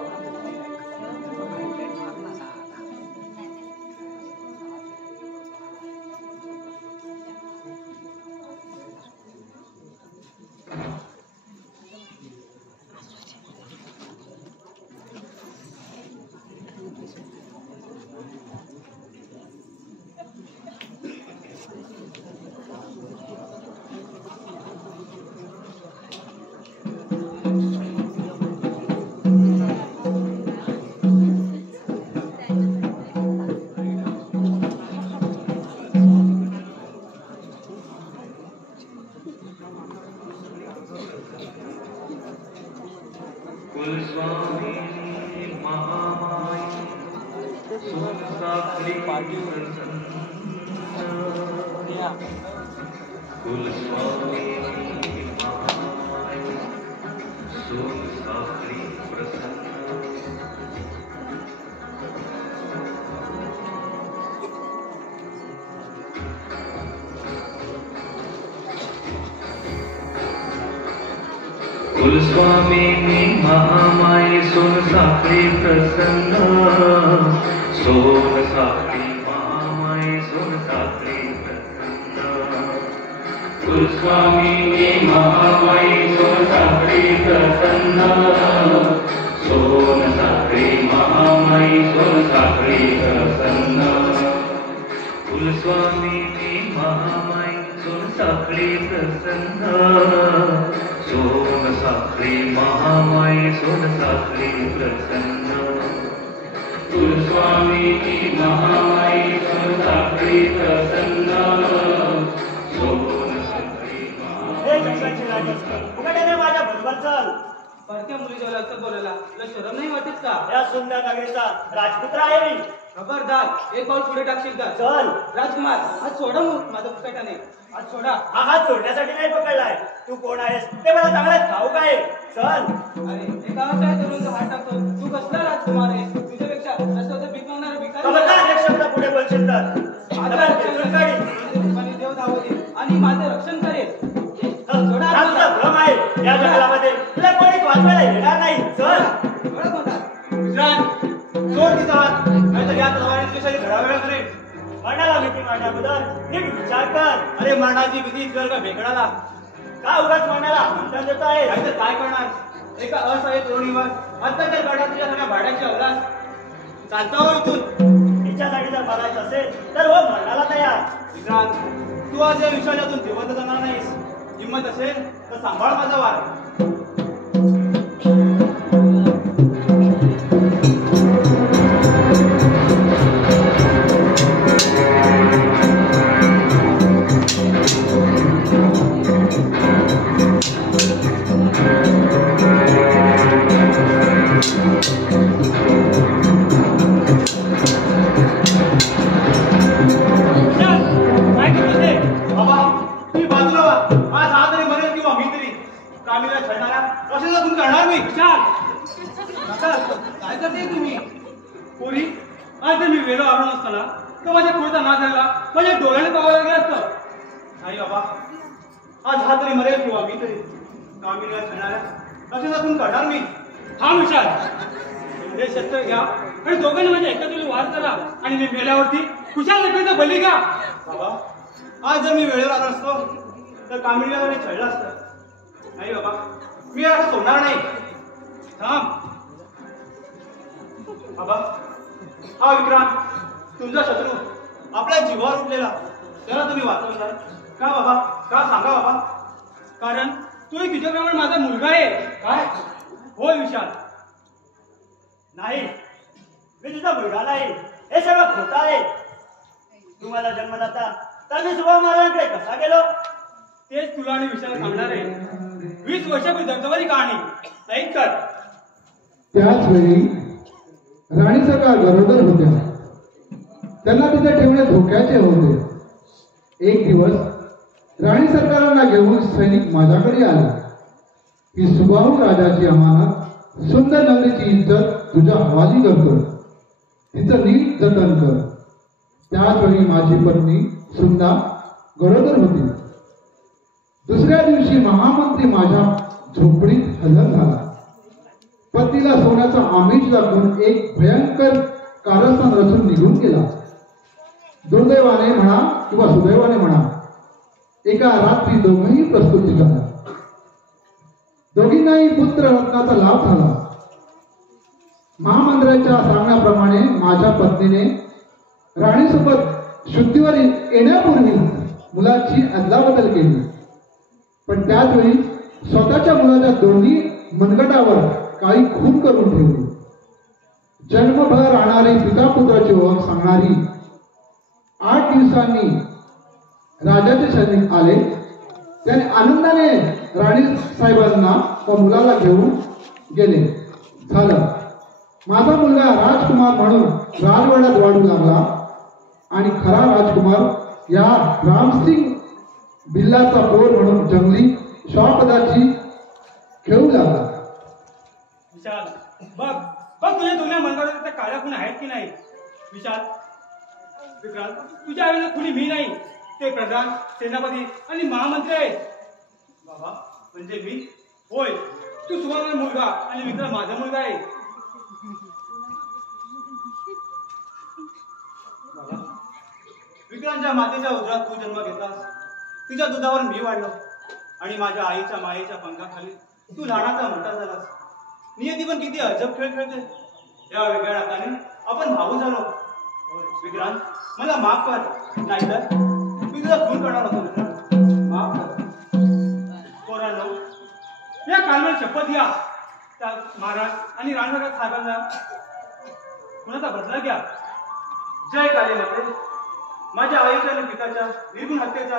कुलस्वामिनी महामाये सोन साखळी प्रसन्न सोन साखळी महामाये सोन साखळी प्रसन्न कुलस्वामिनी महामाये सोन साखळी प्रसन्न सोन साखळी महामाये सोन साखळी प्रसन्न कुलस्वामिनी महामाये सोन साखळी प्रसन्न सोन साखळी महामाये सोन साखळी प्रसन्न कुलस्वामिनी महामाये सोन साखळी प्रसन्न सोन साखळी हे जगाची राजस उघड्याने माझ्या बरोबर चल. परक्या मुलीच्या लक्षात बोलायला तुला शरम नाही वाटत का? या सुंदर नगरीचा राजपुत्र आहे मी. खबरदार एक पाऊल पुढे टाकशील का? चल. राजकुमार हात सोडा माझा फुकटाने हात सोडा. हा हात सोडण्यासाठी नाही पकडलाय. तू कोण आहेस ते मला चांगलं ठाऊक आहे. चल. अरे एका काय करून हात टाकतो? तू कसला राजकुमार आहे? तुझ्यापेक्षा असं होतं भिकवणारा भिकारी. खबरदार एक शब्द पुढे बोलशील तर माझं रक्षण करेल आणि देव धावतील आणि माझं रक्षण करेल. सोडा हात तुझा मला. भ्रम आहे. या जंगलामध्ये तुला कोणीच वाचवायला येणार नाही. चल. सोडा मला. विश्रांत सोड तिचा हात नाहीतर या तलवारीची शरी घडावेळ करेल. मरणाला भीती मारण्याबद्दल नीट विचार कर. अरे मरणाची भीती कर का भेकडाला का उगाच मरणाला आमंत्रण देत आहे? नाहीतर काय करणार? एका असहाय्य तरुणीवर अत्याचार करण्यात तुझ्या सगळ्या भाड्याची अवलाद चालता हो इथून. तिच्यासाठी जर मरायचं असेल तर हो मरणाला तयार. विक्रांत तू आज या विश्वासातून जिवंत जाणार नाहीस. हिंमत असेल तर सांभाळ माझा वार. काय करतो ते? बाबा तुम्ही बाजूला व्हा. आज हा तरी मरेल किंवा मी तरी. कामीला छळणारा कशातून करणार मी? काय करते तुम्ही? पोरी आज जर मी वेळो आलो नसताना तर माझ्या पुढचा नाच झाला माझ्या डोळ्याने पाहावं लागलं असतं. नाही बाबा आज हा तरी मरेल किंवा मी तरी. कामीला छळणाऱ्या कशातून करणार मी? हा विचार हे शस्त्र घ्या आणि दोघांनी माझ्या एकत्र वार करा आणि मी मेल्यावरती कुशाल नकळीचा बली का? बाबा आज जर मी वेळेवर आलो असतो तर कामिनीला छळलं असतं. नाही बाबा मी असं सोडणार नाही. थांब बाबा हा विक्रांत तुमचा शत्रू आपल्या जीवावर उठलेला त्याला तुम्ही वाचवणार का बाबा? का सांगा बाबा? कारण तोही तुझ्याप्रमाणे माझा मुलगा आहे. काय? होय विशाल. नाही मी तुझा मुलगा नाही. हे सगळं खोटं आहे. तुम्हाला जन्मदाता तर मी सुभा महाराजांकडे कसा गेलो? तेच तुला आणि विशाल सांगणार आहे. 20 वर्षापूर्वी दर्दवारी कहाणी ऐक कर. त्याच वेळी राणी सरकार गरोदर होत्या. त्यांना तिथे ठेवणे धोक्याचे होते. एक दिवस राणी सरकारांना घेऊन सैनिक माझ्याकडे आले. ही सुबाहू राजाची अमानत सुंदर नगरीची इज्जत तुझ्या हवाली करतो. तिचं नीट जतन कर. त्याच वेळी माझी पत्नी सुंदा गरोदर होती. दुसऱ्या दिवशी महामंत्री माझ्या झोपडीत हजर झाला. पत्नीला सोन्याचा आमिष दाखवून एक भयंकर कारस्थान रचून निघून गेला. दुर्दैवाने म्हणा किंवा सुदैवाने म्हणा एका रात्री दोघंही प्रस्तुती झाला. दोघींनाही पुत्र रत्नाचा लाभ झाला. महामंत्र्याच्या सांगण्याप्रमाणे माझ्या पत्नीने राणीसोबत शुद्धीवर येण्यापूर्वी मुलाची अदलाबदल केली. पण त्याच वेळी स्वतःच्या मुलाच्या दोन्ही मनगटावर काही खून करून ठेवली. जन्मभर राहणारी पिता पुत्राची ओळख सांगणारी 8 दिवसांनी राजाचे सैनिक आले. त्याने आनंदाने राणी साहेबांना व मुलाला घेऊन गेले. झालं माझा मुलगा राजकुमार म्हणून राजवाड्यात वाढू लागला आणि खरा राजकुमार या रामसिंग बिल्लाचा पोर म्हणून जंगली श्वापदाची खेळू लागला. विशाल बघ बघ तुझ्या दोन्ही मनगटात त्या काळ्या खुणा आहेत की नाही? विशाल विक्रांत तुझ्या आईला खुणी मी नाही. ते प्रधान सेनापती आणि महामंत्री आहेत. बाबा म्हणजे मी होय तू सुभाष मुलगा आणि विक्रम माझा मुलगा आहे. विक्रांतच्या मातेच्या उदरात तू जन्म घेतलास. तिच्या दुधावर मी वाढलो आणि माझ्या आईच्या मायेच्या पंखाखाली तू लहानाचा मोठा झालास. नियती पण किती अजब खेळ खेळते. या वेगळ्या नात्याने आपण भाऊ झालो. विक्रांत, मला माफ कर, नाहीतर मी तुझा खून करणार होतो. विक्रांत, माफ कर. पोरांनो, या कालवर शपथ घ्या. त्या महाराज आणि राणसाहेब साहेबांना कुणाचा बदला घ्या. जय काली माते. माझ्या आईच्या आणि पिताच्या निर्गुण हत्येचा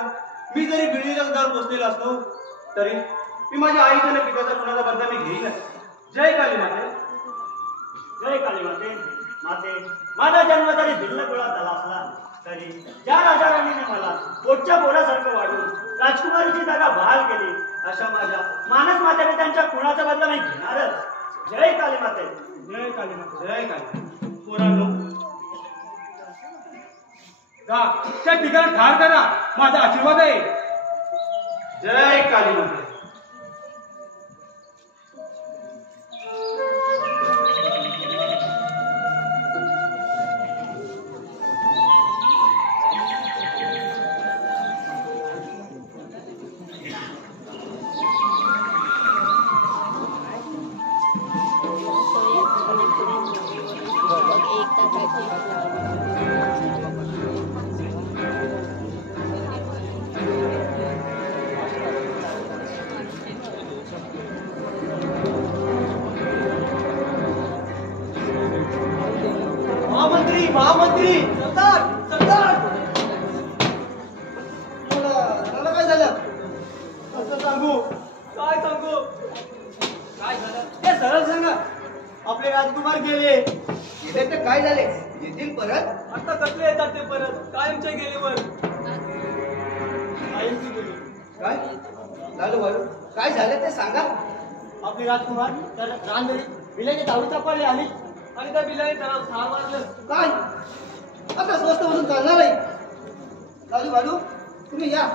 मी जरी बिळीच्या उदार पोचलेला असलो तरी मी माझ्या आईच्या आणि पिताच्या कुणाचा बदला मी घेईनच. जय काली माते. जय काली माते. माते, माझा जन्म जरी भिल्ल कुळात झाला असला तरी ज्या राजाराणीने मला पोटच्या पोरासारखं वाढून राजकुमारीची जागा बहाल केली अशा माझ्या मानस मातेने त्यांच्या कुणाचा बदला मी घेणारच. जय काली माते. जय काली माते. जय काली. पोरांनो, जा त्या ठिकाणी ठार करा. माझा आशीर्वाद आहे. जय काली माते. महामंत्री, सरदार, सरदार. मला काय झालं? असं सांगू? काय सांगू? काय झालं ते सरळ सांगा. आपले राजकुमार गेले. गेले तर काय झाले? येतील परत? आता कसले येतात ते परत? कायमचे गेलेवर. काय झालं बाळू? काय झालं ते सांगा. आपले राजकुमार तर रानदरी बिलाची दारू चापायला आली आणि त्या बिलाने त्याला ठार मारलं. काय आता स्वस्त बसून चालणार नाही. लालू बाळू, तुम्ही या.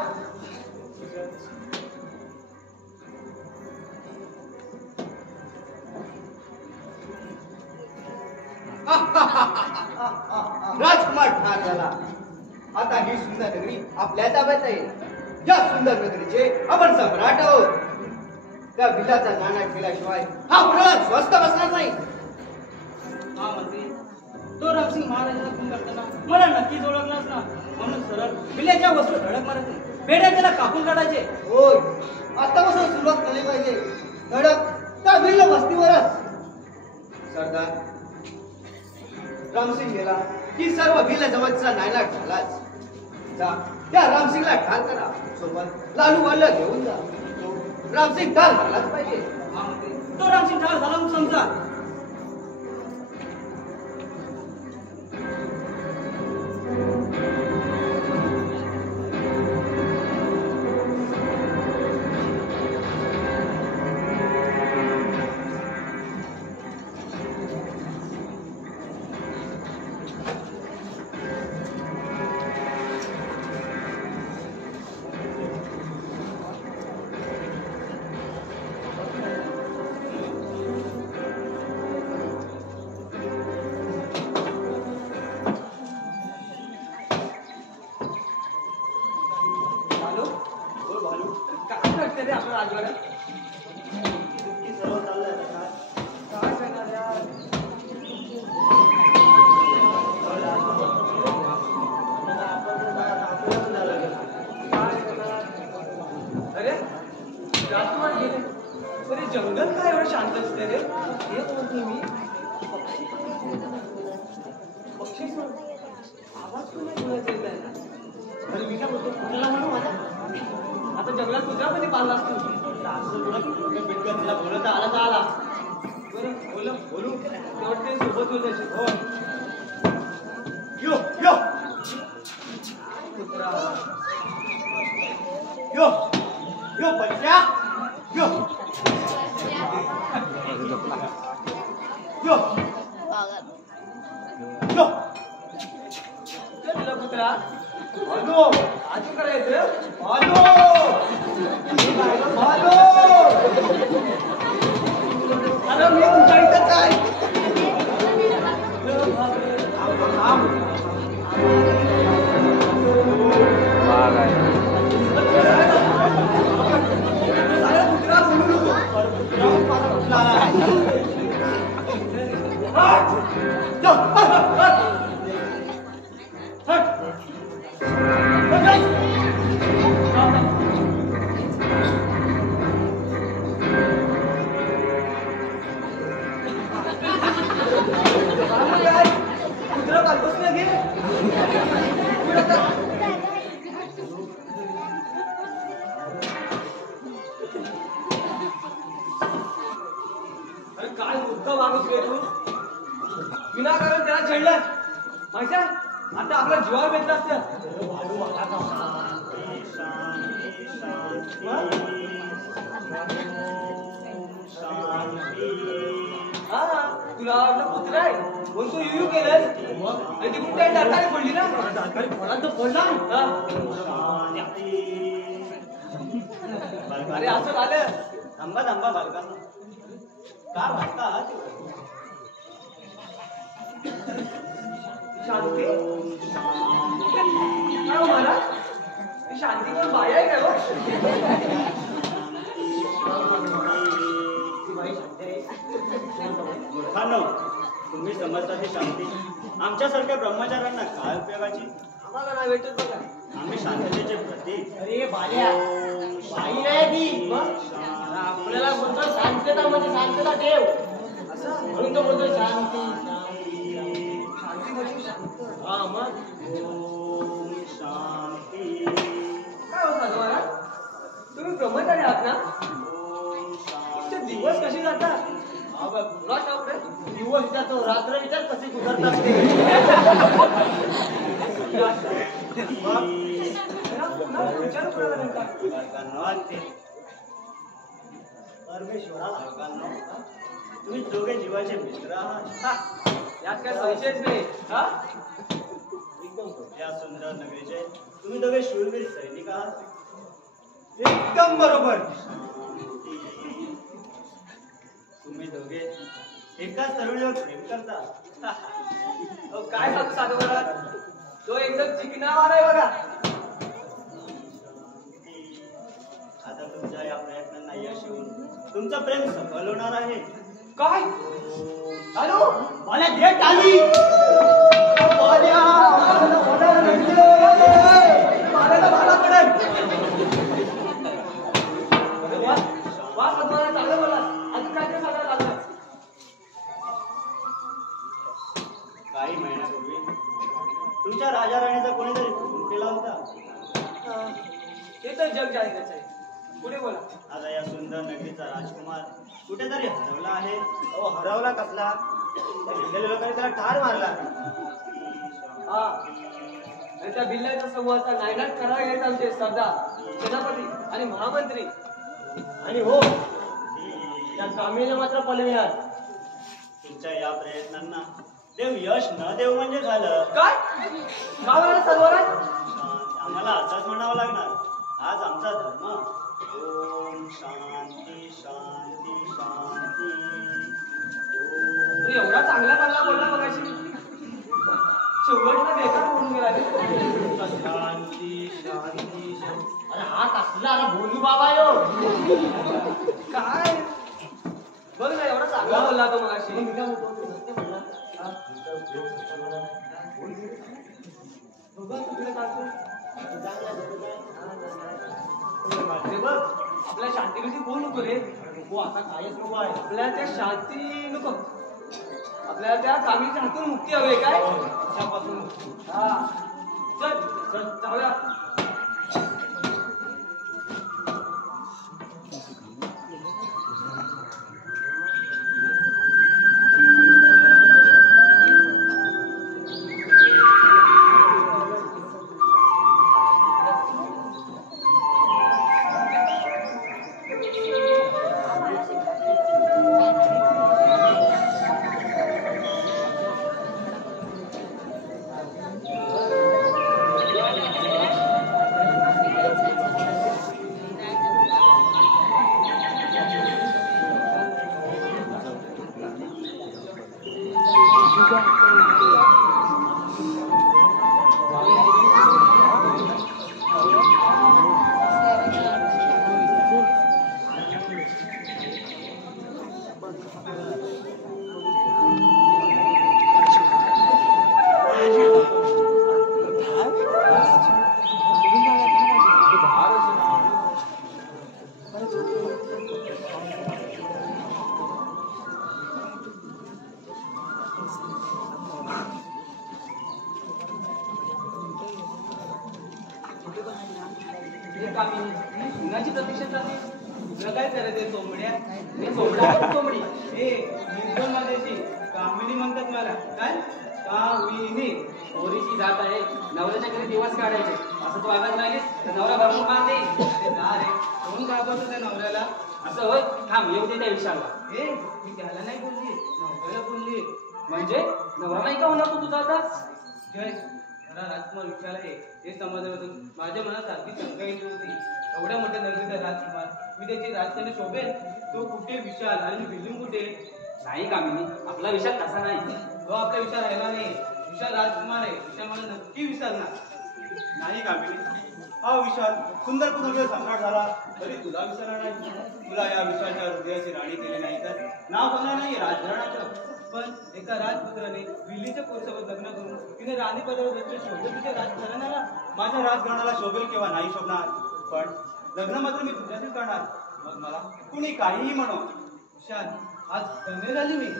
राजकुमार ठार झाला. आता ही सुंदर नगरी आपल्या ताब्यात आहे. या सुंदर नगरीचे आपण सम्राट आहोत. त्या बिलाचा नाणा केल्याशिवाय हा प्रवास स्वस्त बसणार नाही. हा मंत्री, तो रामसिंग महाराजांना खून करताना मला नक्कीच ओळखलाच ना. म्हणून सरळ बिल्याच्या वस्त्र धडक मारायचे, बेड्या त्याला कापून काढायचे. होय, आतापासून सुरुवात केली पाहिजे. धडक त्या भिल्ल वस्तीवरच. सरदार, रामसिंग गेला की सर्व भिल्ल जवळचा नायनाट झालाच. जा त्या रामसिंगला ठार करा. सोबत लालू वाला घेऊन जा. तो रामसिंग ठार झालाच पाहिजे. हा मंत्री, तो रामसिंग ठार झाला म्हणून समजा. काय करते रे आपल्या राजवाड्यात? सर्व चाललंय आता. काय करणार यार? काय करणार? अरे राजकुमार गेले तरी जंगल काय एवढं शांत असते रे? हे बोलते मी. पक्षी आवाज कोणी बोलायचा येत आहे ना? अरे मी काय बोलतो, कुणाला म्हणू माझा? आता जंगलात कुत्रा कधी पाळला असतो? असं तुला पिटकन तिला बोलवता आला तर आला. बरं बोलू तेवढं ते सोबत होईल त्याची. हो. यो यो कुत्रा यो यो बच्चा यो यो यो तुला कुत्रा आलो आजू करायचं आलो आलो पेटून विनाकारण त्याला छेडलं माहिती आहे आता आपला जीवावर बेतलं असतं हा तुला वाटलं कुत्रा आहे म्हणून तू युयू केलंस आणि ती कुठे दाताने पडली ना दाताने तर पडला अरे असं झालं थांबा थांबा बालकांना का भासता शांती काय हो महाराज शांती पण बाया आहे काय मूर्खांनो तुम्ही समजता ती शांती आमच्यासारख्या ब्रह्मचाऱ्यांना काय उपयोगाची आम्हाला नाही भेटत बघा आम्ही शांततेचे प्रतीक अरे बाल्या बाई नाही ती आपल्याला म्हणतो शांतता म्हणजे शांतता ठेव म्हणून तो म्हणतो शांती शांती म्हणजे शांत हा मग ओम शांती काय हो साधू महाराज तुम्ही ब्रह्मचारी आहात ना तुमचे दिवस कसे जातात तुला ठाऊक रे दिवस जातो रात्र विचार कशी गुजरतात ते विचारू कोणाला नेमका परमेश्वराला तुम्ही दोघे जीवाचे मित्र आहात यात काय संशयच नाही हा या सुंदर नगरीचे तुम्ही दोघे शूरवीर सैनिक आहात एकदम बरोबर तुम्ही दोघे एकाच तरुणीवर प्रेम करता काय सांगतो साधू महाराज तो एकदम चिकनावाला आहे बघा आता तुमच्या या प्रयत्नांना यश येऊन तुमचं प्रेम सफल होणार आहे काय हॅलो मला भेट आली काही महिन्यापूर्वी तुमच्या राजा राणीचा कोणीतरी खून केला होता ते तर जग जाहीरच आहे पुढे बोला आता या सुंदर नगरीचा राजकुमार कुठेतरी हरवला आहे तो हरवला कसला लोकांनी त्याला ठार मारला हा आणि त्या बिल्ल्याच्या समूहाचा नायनाट करायला येत आमचे सरदार सेनापती आणि महामंत्री आणि हो त्या कामीने मात्र पलविणार तुमच्या या प्रयत्नांना देव यश न देव म्हणजे झालं काय गावाला सरवराज आम्हाला असंच म्हणावं लागणार आज आमचा धर्म ओम शांती शांती शांती तू एवढा चांगला चांगला बोलला मगाशी शेवटला बेकार बोलून गेला रे. शांती शांती अरे हा कसला अरे भोलू बाबा यो काय बघ ना एवढा चांगला बोलला तो मगाशी हे बघ आपल्या शांतीविषयी बोल नको रे हो आता कायच नको आहे आपल्याला त्या शांती नको आपल्याला त्या कामीच्या हातून मुक्ती हवी आहे काय त्यापासून हा चल चल जाऊया कुणाची प्रतीक्षा चालली तुला काय करायचंय कोंबड्या? मी कोंबडा का कोंबडी? ए निर्गुण माझ्याशी कामिनी म्हणतात मला. काय कामिनी? पोरीची जात आहे, नवऱ्याच्या घरी दिवस काढायचे. असं तू वागत राहिलीस तर नवरा भरपूर मार देईल. ते जा रे, कोण घाबरतो त्या नवऱ्याला? असं होय, थांब येऊ दे त्या विषयाला. ए मी त्याला नाही बोलली, नवऱ्याला बोलली. म्हणजे नवरा नाही का होणार तू तुझा आता? जय मला राजकुमार विचार आहे हे समजल्यापासून माझ्या मनात सारखी शंका येत होती. एवढ्या मोठ्या नगरीचा राजकुमार, मी त्याची राजकारण शोभेल? तो कुठे विशाल आणि बिल्डिंग कुठे? नाही कामिनी, आपला विषय तसा नाही. तो आपला विचार राहिला नाही. विशाल राजकुमार आहे, विशाल मला नक्की विसरणार नाही कामिनी, हा विशाल सुंदर पुत्र सम्राट झाला तरी तुला विसरणार नाही. तुला या विशालच्या हृदयाची राणी केली नाही तर नाव बनणार नाही राजघराण्याचं. पण एका राजपुत्राने विल्लीच्या पोरीसोबत लग्न करून तिने राणी पदावर बसले शोधले तिच्या राजघराण्याला. माझ्या राजघराण्याला शोभेल किंवा नाही शोभणार, पण लग्न मात्र मी तुझ्याशीच करणार. मग मला कुणी काहीही म्हणो. विशाल आज धन्य झाली मी.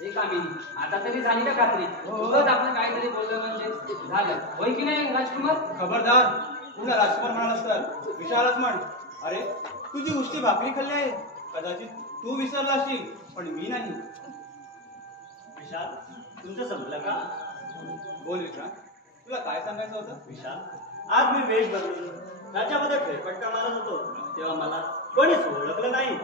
हे कामिनी, आता तरी झाली का खात्री? उगाच आपण काहीतरी बोललं म्हणजे झालं, होय की नाही राजकुमार? खबरदार, तुला राजकुमार म्हणालास तर विशालच म्हण. अरे तुझी उष्टी भाकरी खाल्ली आहे, कदाचित तू विसरला असशील पण मी नाही. विशाल तुमचं संपलं का? बोल विशाल, तुला काय सांगायचं होतं? विशाल, आज मी वेश बदलून राज्यामध्ये फेरफटका मारत होतो तेव्हा मला कोणीच ओळखलं नाही.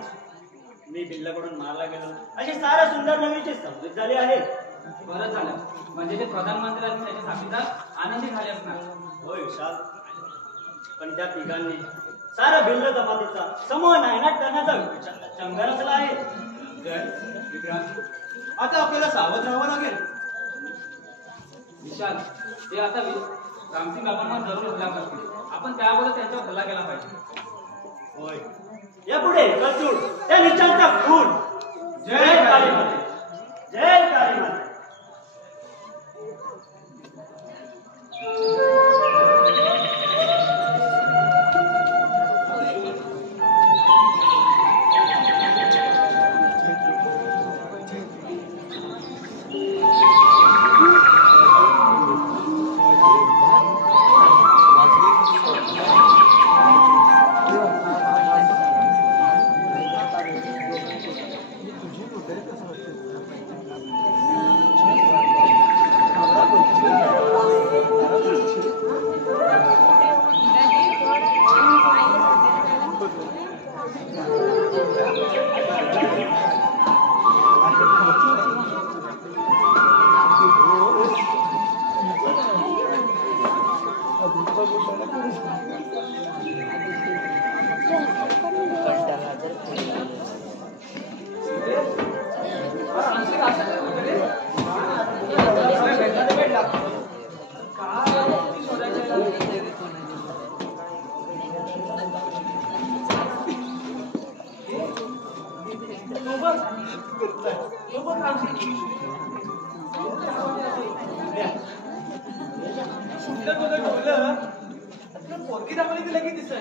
मी बिल्लाकडून मारला गेलो अशी साऱ्या सुंदर नगरीची समजूत झाली आहे. बरं झालं, म्हणजे ते प्रधानमंत्री आणि त्याचे साथीदार आनंदी झाले असणार. होय विशाल, पण त्या तिघांनी सारा भिल्ल जमातीचा समूह नायनाट करण्याचा चंग रचला आहे. जय विक्रांत, आता आपल्याला सावध राहावं लागेल. विशाल, ते आता रामसिंग बाबांना जरूर हल्ला करतील. आपण त्याबरोबर त्यांच्यावर हल्ला केला पाहिजे. होय, यापुढे कसूड त्या निचांचा खून. जय काली माते, जय काली माते. पोरगी दाखवली ती लगेच दिसत.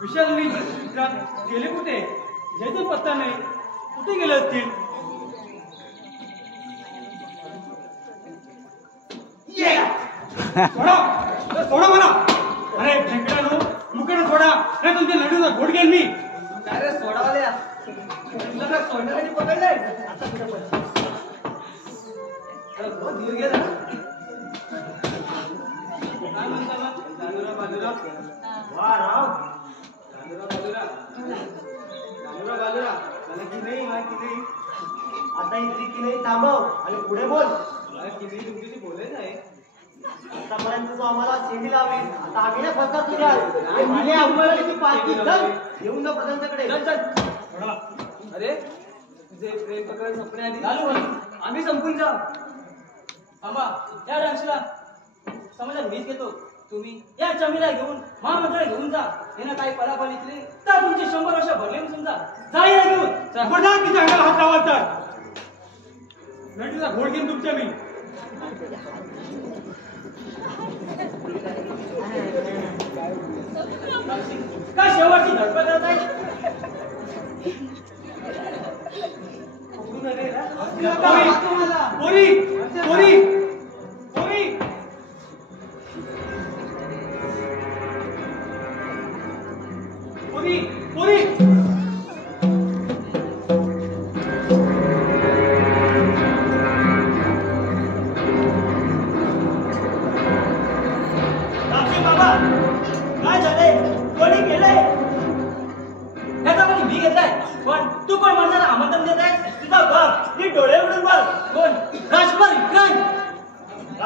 विशाल मी गेले कुठे? याचा पत्ता नाही. कुठे गेले असतील? सोडा मला. अरे ठेकड्यानो, मुकडे सोडा, नाही तुमच्या लढूचा घोट घेईन मी. काय रे सोडावाल्या, तुला काय सोडण्यासाठी पकडलंय? धीर घे ना. काय म्हणता मग? दादूरा बाजूला. वा राव, दादूरा बाजूला. दादूरा बाजूला. मला की नाही, मला की नाही. आता इतकी की नाही थांबव आणि पुढे बोल. मला की नाही तुमच्याशी बोलायचं आहे. आतापर्यंत तू आम्हाला शेंडी लावली, आता आम्ही नाही फसतात तुझ्या. आणि आम्हाला किती पालखी चल येऊन जा प्रधानकडे. चल चल. अरे तुझे प्रेम प्रकरण संपण्याआधी चालू आम्ही संपून जा. थांबा, या राक्षला समजा मीच घेतो. तुम्ही या चमीला घेऊन महामंत्र्याला घेऊन जा. यांना काही पलापल इथली तर तुमचे 100 वर्ष भरले समजा. जा या घेऊन. बघा किती अंगाला हात लावत तर लढूचा घोट घेईन तुमच्या मी. काय शेवटची धडपड करत आहे? पोरी पोरी पोरी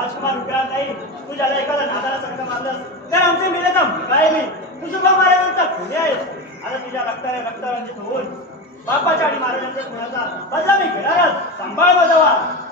राजकुमार विक्रांत नाही तू ज्याला एखादा नादाला संकट मारलं तर आमचे मिळेचा काय मी तू सुद्धा महाराजांचा खुले आहेस आता तुझ्या रक्ताने रक्तरंजित होऊन बापाच्या आणि महाराजांच्या गुणाचा बदला मी घेणारच सांभाळ माझा वाद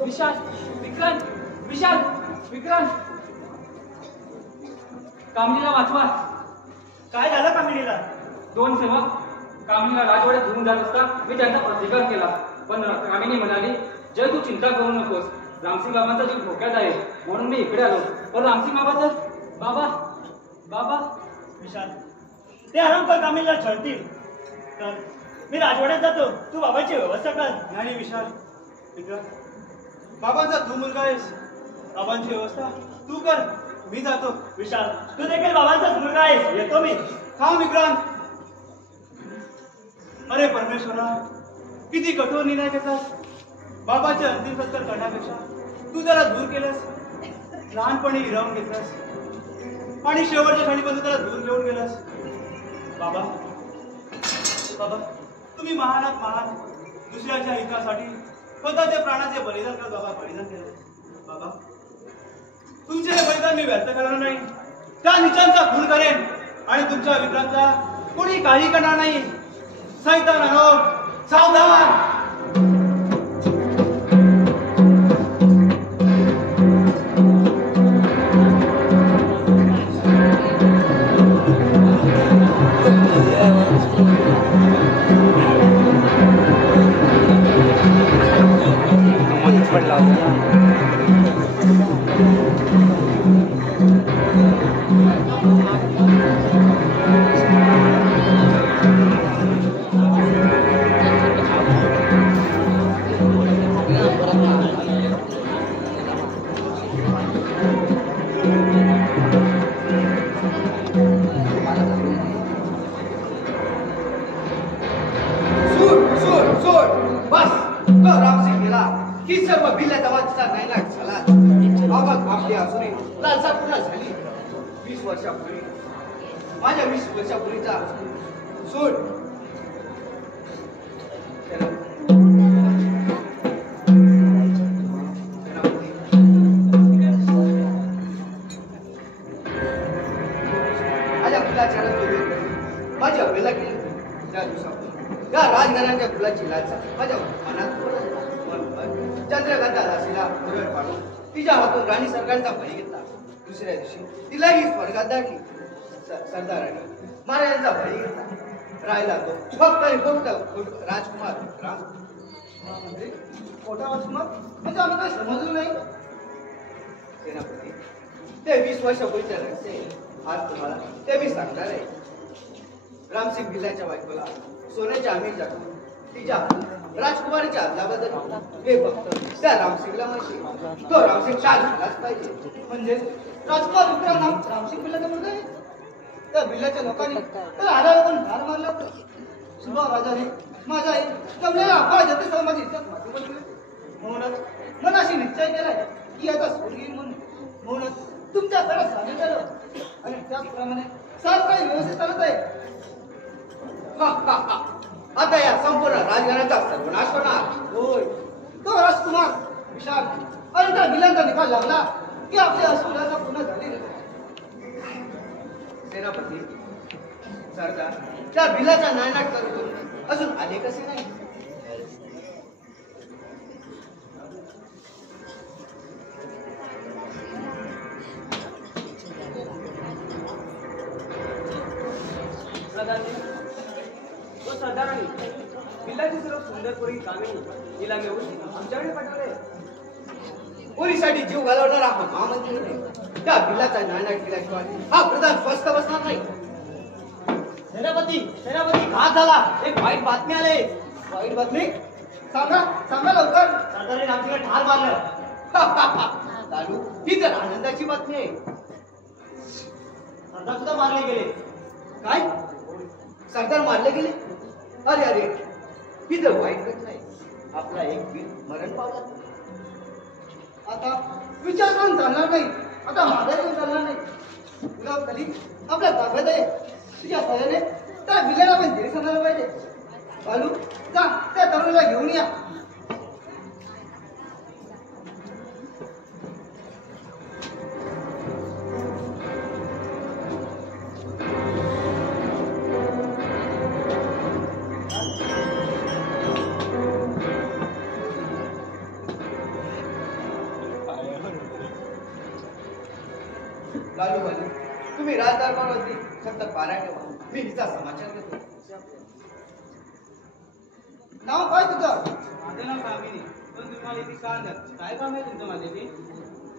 विशाल विक्रांत विशाल विक्रांत कामिनीला वाचवा. काय झालं कामिनीला? दोन सेवक कामिनीला राजवाड्यात घेऊन जात असता मी त्यांचा प्रतिकार केला पण कामिनी म्हणाली जय तू चिंता करू नकोस रामसिंग बाबांचा जीव धोक्यात आहे म्हणून मी इकडे आलो पण रामसिंग बाबा तर बाबा बाबा विशाल ते आरामकर कामिनीला छळतील तर मी राजवाड्यात जातो तू बाबाची व्यवस्था कर. नाही विशाल विक्रांत बाबांचा तू मुलगा आहेस बाबांची व्यवस्था तू कर मी जातो. विशाल तू देखील बाबांचाच मुलगा आहेस येतो मी. हा विक्रांत अरे परमेश्वरा किती कठोर निर्णय घेतात बाबाचे अंतिम संस्कार करण्यापेक्षा तू त्याला दूर केलंस लहानपणी हिरावून घेतलंस आणि शेवटच्या क्षणी पण त्याला दूर घेऊन गेलास. बाबा बाबा तुम्ही महानात महान दुसऱ्याच्या हितासाठी स्वतःच्या प्राणाचे बलिदान करत बाबा बलिदान केलं. बाबा तुमचे हे बलिदान मी व्यर्थ करणार नाही त्या निचांचा खून करेन आणि तुमच्या विक्रांतला कोणी काही करणार नाही. सैतान सावधान. माझ्या 20 वर्षापूर्वीचा सोड माझ्या फुलाच्या माझ्या वेळेला केली त्या दिवसापूर्वी त्या राजघराण्याच्या फुलाची लाचा माझ्या मनात चंद्रकांता दासीला पुरळ पाडून तिच्या हातून राणी सरकारचा बळी घेतला. दुसऱ्या दिवशी तिलाही स्वर्गात धाडली. सरदाराने महाराजांचा बळी घेतला. राहिला तो फक्त राजकुमार राम खोटा राजकुमार म्हणजे आम्ही काही समजलो नाही. सेनापती ते 20 वर्षापूर्वीचे रहस्य आज तुम्हाला ते मी सांगणार आहे. रामसिंग भिल्लाच्या बायकोला सोन्याच्या आम्ही टाकून तिच्या राजकुमारीच्या अदलाबदल हे फक्त त्या रामसिंगला माहिती. तो रामसिंग शांत झालाच पाहिजे. म्हणजे राजकुमार विक्रांत रामसिंग भिल्लाचा मुलगा आहे. त्या भिल्लाच्या लोकांनी त्याला आधार करून ठार मारला होता. सुभाव राजाने माझा एक जमलेला अपराध जाते सह माझी इज्जत माती बनली. म्हणूनच मनाशी निश्चय केलाय की आता सोड येईल म्हणूनच तुमच्याकडे सांगितलं आणि त्याचप्रमाणे सात काही व्यवस्थित चालत आहे. आता या संपूर्ण राजघराण्याचा सर्वनाश होणार. होय तो राजकुमार विशाल आणि त्या भिल्लांचा निकाल लागला की आपली असुराचा पुन्हा झाली. सेनापती सरदार त्या भिलाचा नायनाट करून अजून आले कसे नाही. सरदारांनी किल्ल्याची सर्व सुंदर पोरी कामिनी हिला घेऊन आमच्याकडे पाठवले. पोरीसाठी जीव घालवणारा हा महामंत्री होते. त्या बिल्लाचा नायनाट केल्याशिवाय हा प्रधान स्वस्थ बसणार नाही. सेनापती घात झाला. एक वाईट बातमी आले. वाईट बातमी? सांगा सांगा लवकर. सरदाराने आमच्याकडे ठार मारलं. लालू, ही तर आनंदाची बातमी आहे. सरदार सुद्धा मारले गेले. काय? सरदार मारले गेले? अरे अरे, ही तर वाईट घटना आहे. आपला एक वीर मरण पावला. आता विचार करून चालणार नाही. आता मागे करून चालणार नाही. तुला कधी आपल्या ताब्यात आहे. तुझ्या सहाय्याने त्या विलेला पण घरी सांगायला पाहिजे. बालू, जा त्या तरुणाला घेऊन या. लालू बालू, तुम्ही राजदरबारावरती फक्त पारा ठेवा. मी हिचा समाचार घेतो. नाव काय तुझं? माझं नाव कामिनी. पण तुम्हाला इथे का आणलं? काय काम आहे तुमचं माझ्याशी?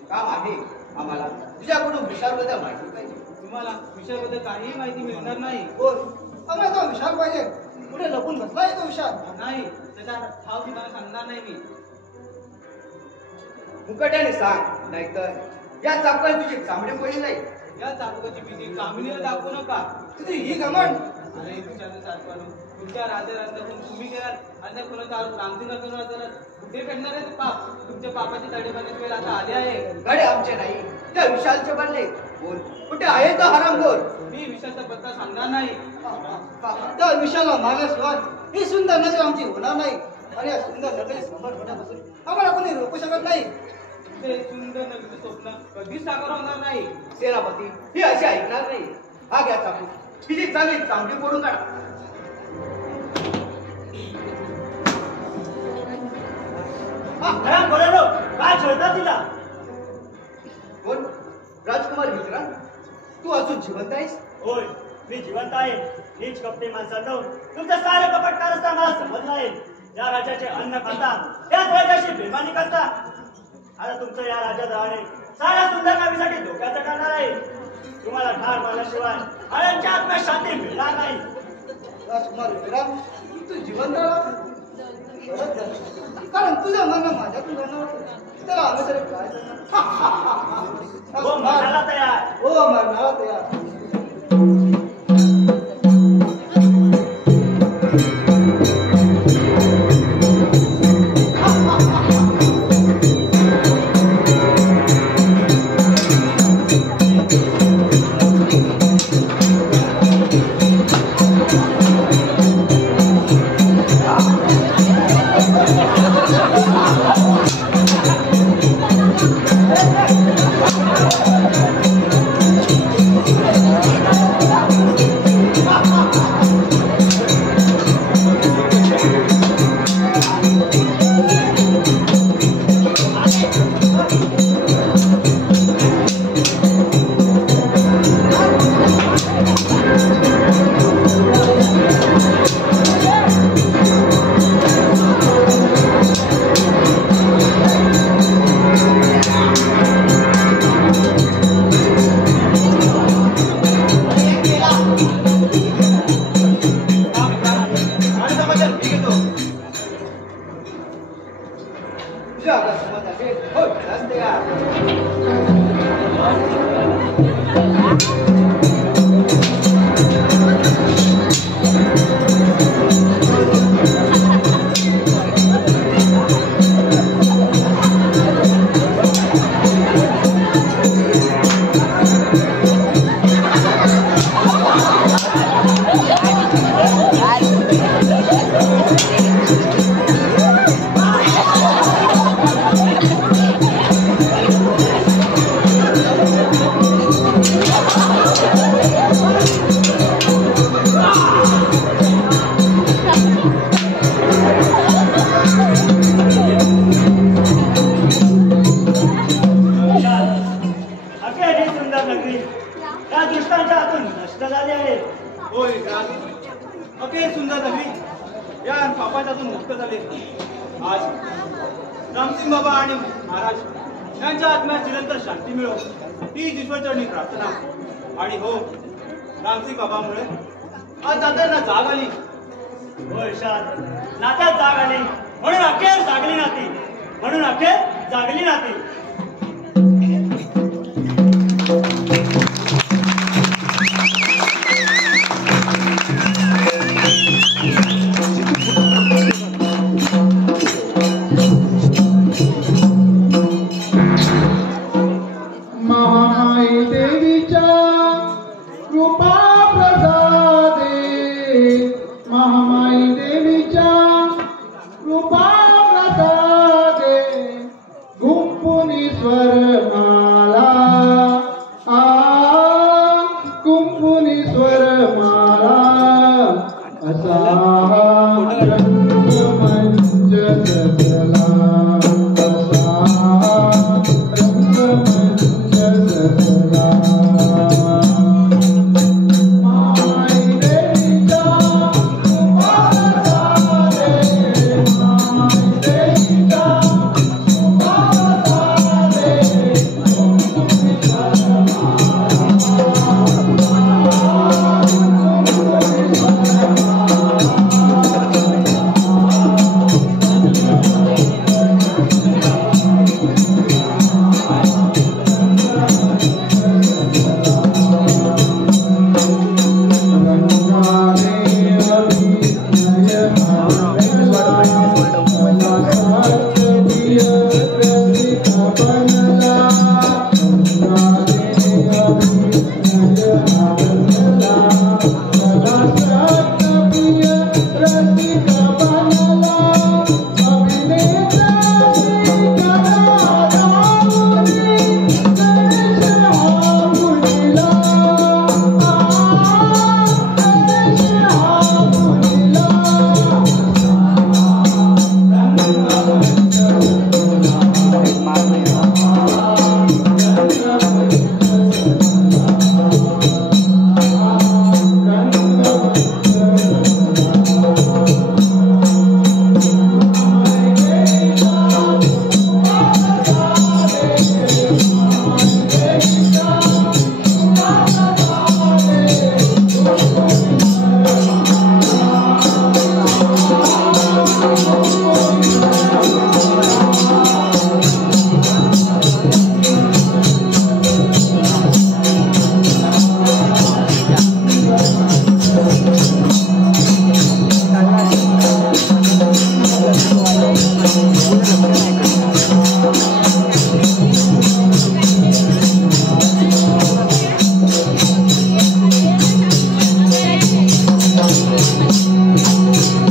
काम आहे आम्हाला तुझ्याकडून विशालबद्दल माहिती पाहिजे. तुम्हाला विषयाबद्दल काहीही माहिती मिळणार नाही. बोल. आम्हाला तो विशाल पाहिजे. कुठे लपून बसलाय तो विशाल? नाही, त्याचा ठाव तुम्हाला सांगणार नाही मी. मुकट्याने सांग, नाहीतर या चापकाने तुझी चामडी पडली नाही. या चालकाची भीती कामिनीला दाखवू नका. तुझी ही घमंड. अरे तुमच्या चालकानो, तुमच्या राज्यरस्त्यातून तुम्ही गेलात आणि कोणाचा आरोप रामसिंग केला. कुठे भेटणार आहे ते पाप? तुमच्या पापाचे तडेबंदी वेळ आता आले आहे. गडे आमचे नाही, त्या विशालचे बनले. बोल, कुठे आहे तो हरामखोर? मी विषयाचा पत्ता सांगणार नाही. त्या विशाला मारल्याशिवाय ही सुंदर नगर आमची होणार नाही. आणि या सुंदर नगरी समोर होण्यापासून आम्हाला कोणी रोखू शकत नाही. ते सुंदर नगरीचं स्वप्न कधीच साकार होणार नाही. सेनापती ही अशी ऐकणार नाही. हा घ्या चाकू, हिची चांगली चांगली फोडून काढा. काय छळतात तिला? कोण? राजकुमार विक्रांत, तू अजून जिवंत आहेस? होय, मी जिवंत आहे. नीच कपटी माणसांनो, तुमचं सारे कपट कारस्थान मला समजलं आहे. या राजाचे अन्न खाता, त्याच राजाशी बेमानी करता. आता तुमचं या राज्यात राहणे साऱ्या सुंदर नावीसाठी धोक्याचं ठरणार आहे. तुम्हाला ठार मारल्याशिवाय आळ्यांच्या आत्म्यात शांती मिळणार नाही. राजकुमार विक्रांत, तू जिवंत राहा. बरंच झालं. कारण तुझं मन माझ्यातून जाणार त्याला आम्ही तरी काय हो, मरणाला तयार. हो, मरणाला तयार. सुंदर नगरी या पापाच्यातून मुक्त झाले. आज रामसिंग बाबा आणि महाराज यांच्या आत्म्यात निरंतर शांती मिळो हीच ईश्वरचरणी प्रार्थना. आणि हो, रामसिंग बाबामुळे आज जाताना जाग आली. हो इर्षाद, नात्यात जाग आली म्हणून अखेर जागली नाती, म्हणून अखेर जागली नाती. महामाई देवीच्या कृपा प्रसादे, महामाई देवीच्या कृपा प्रसादे, गुंपुनी स्वरमाला, गुंपुनी स्वरमाला, असा रंगमंच सजला, असा रंगमंच सजला. माई देवीच्या कृपा प्रसादे, माई देवीच्या कृपा प्रसादे, गुंपुनी Thank you.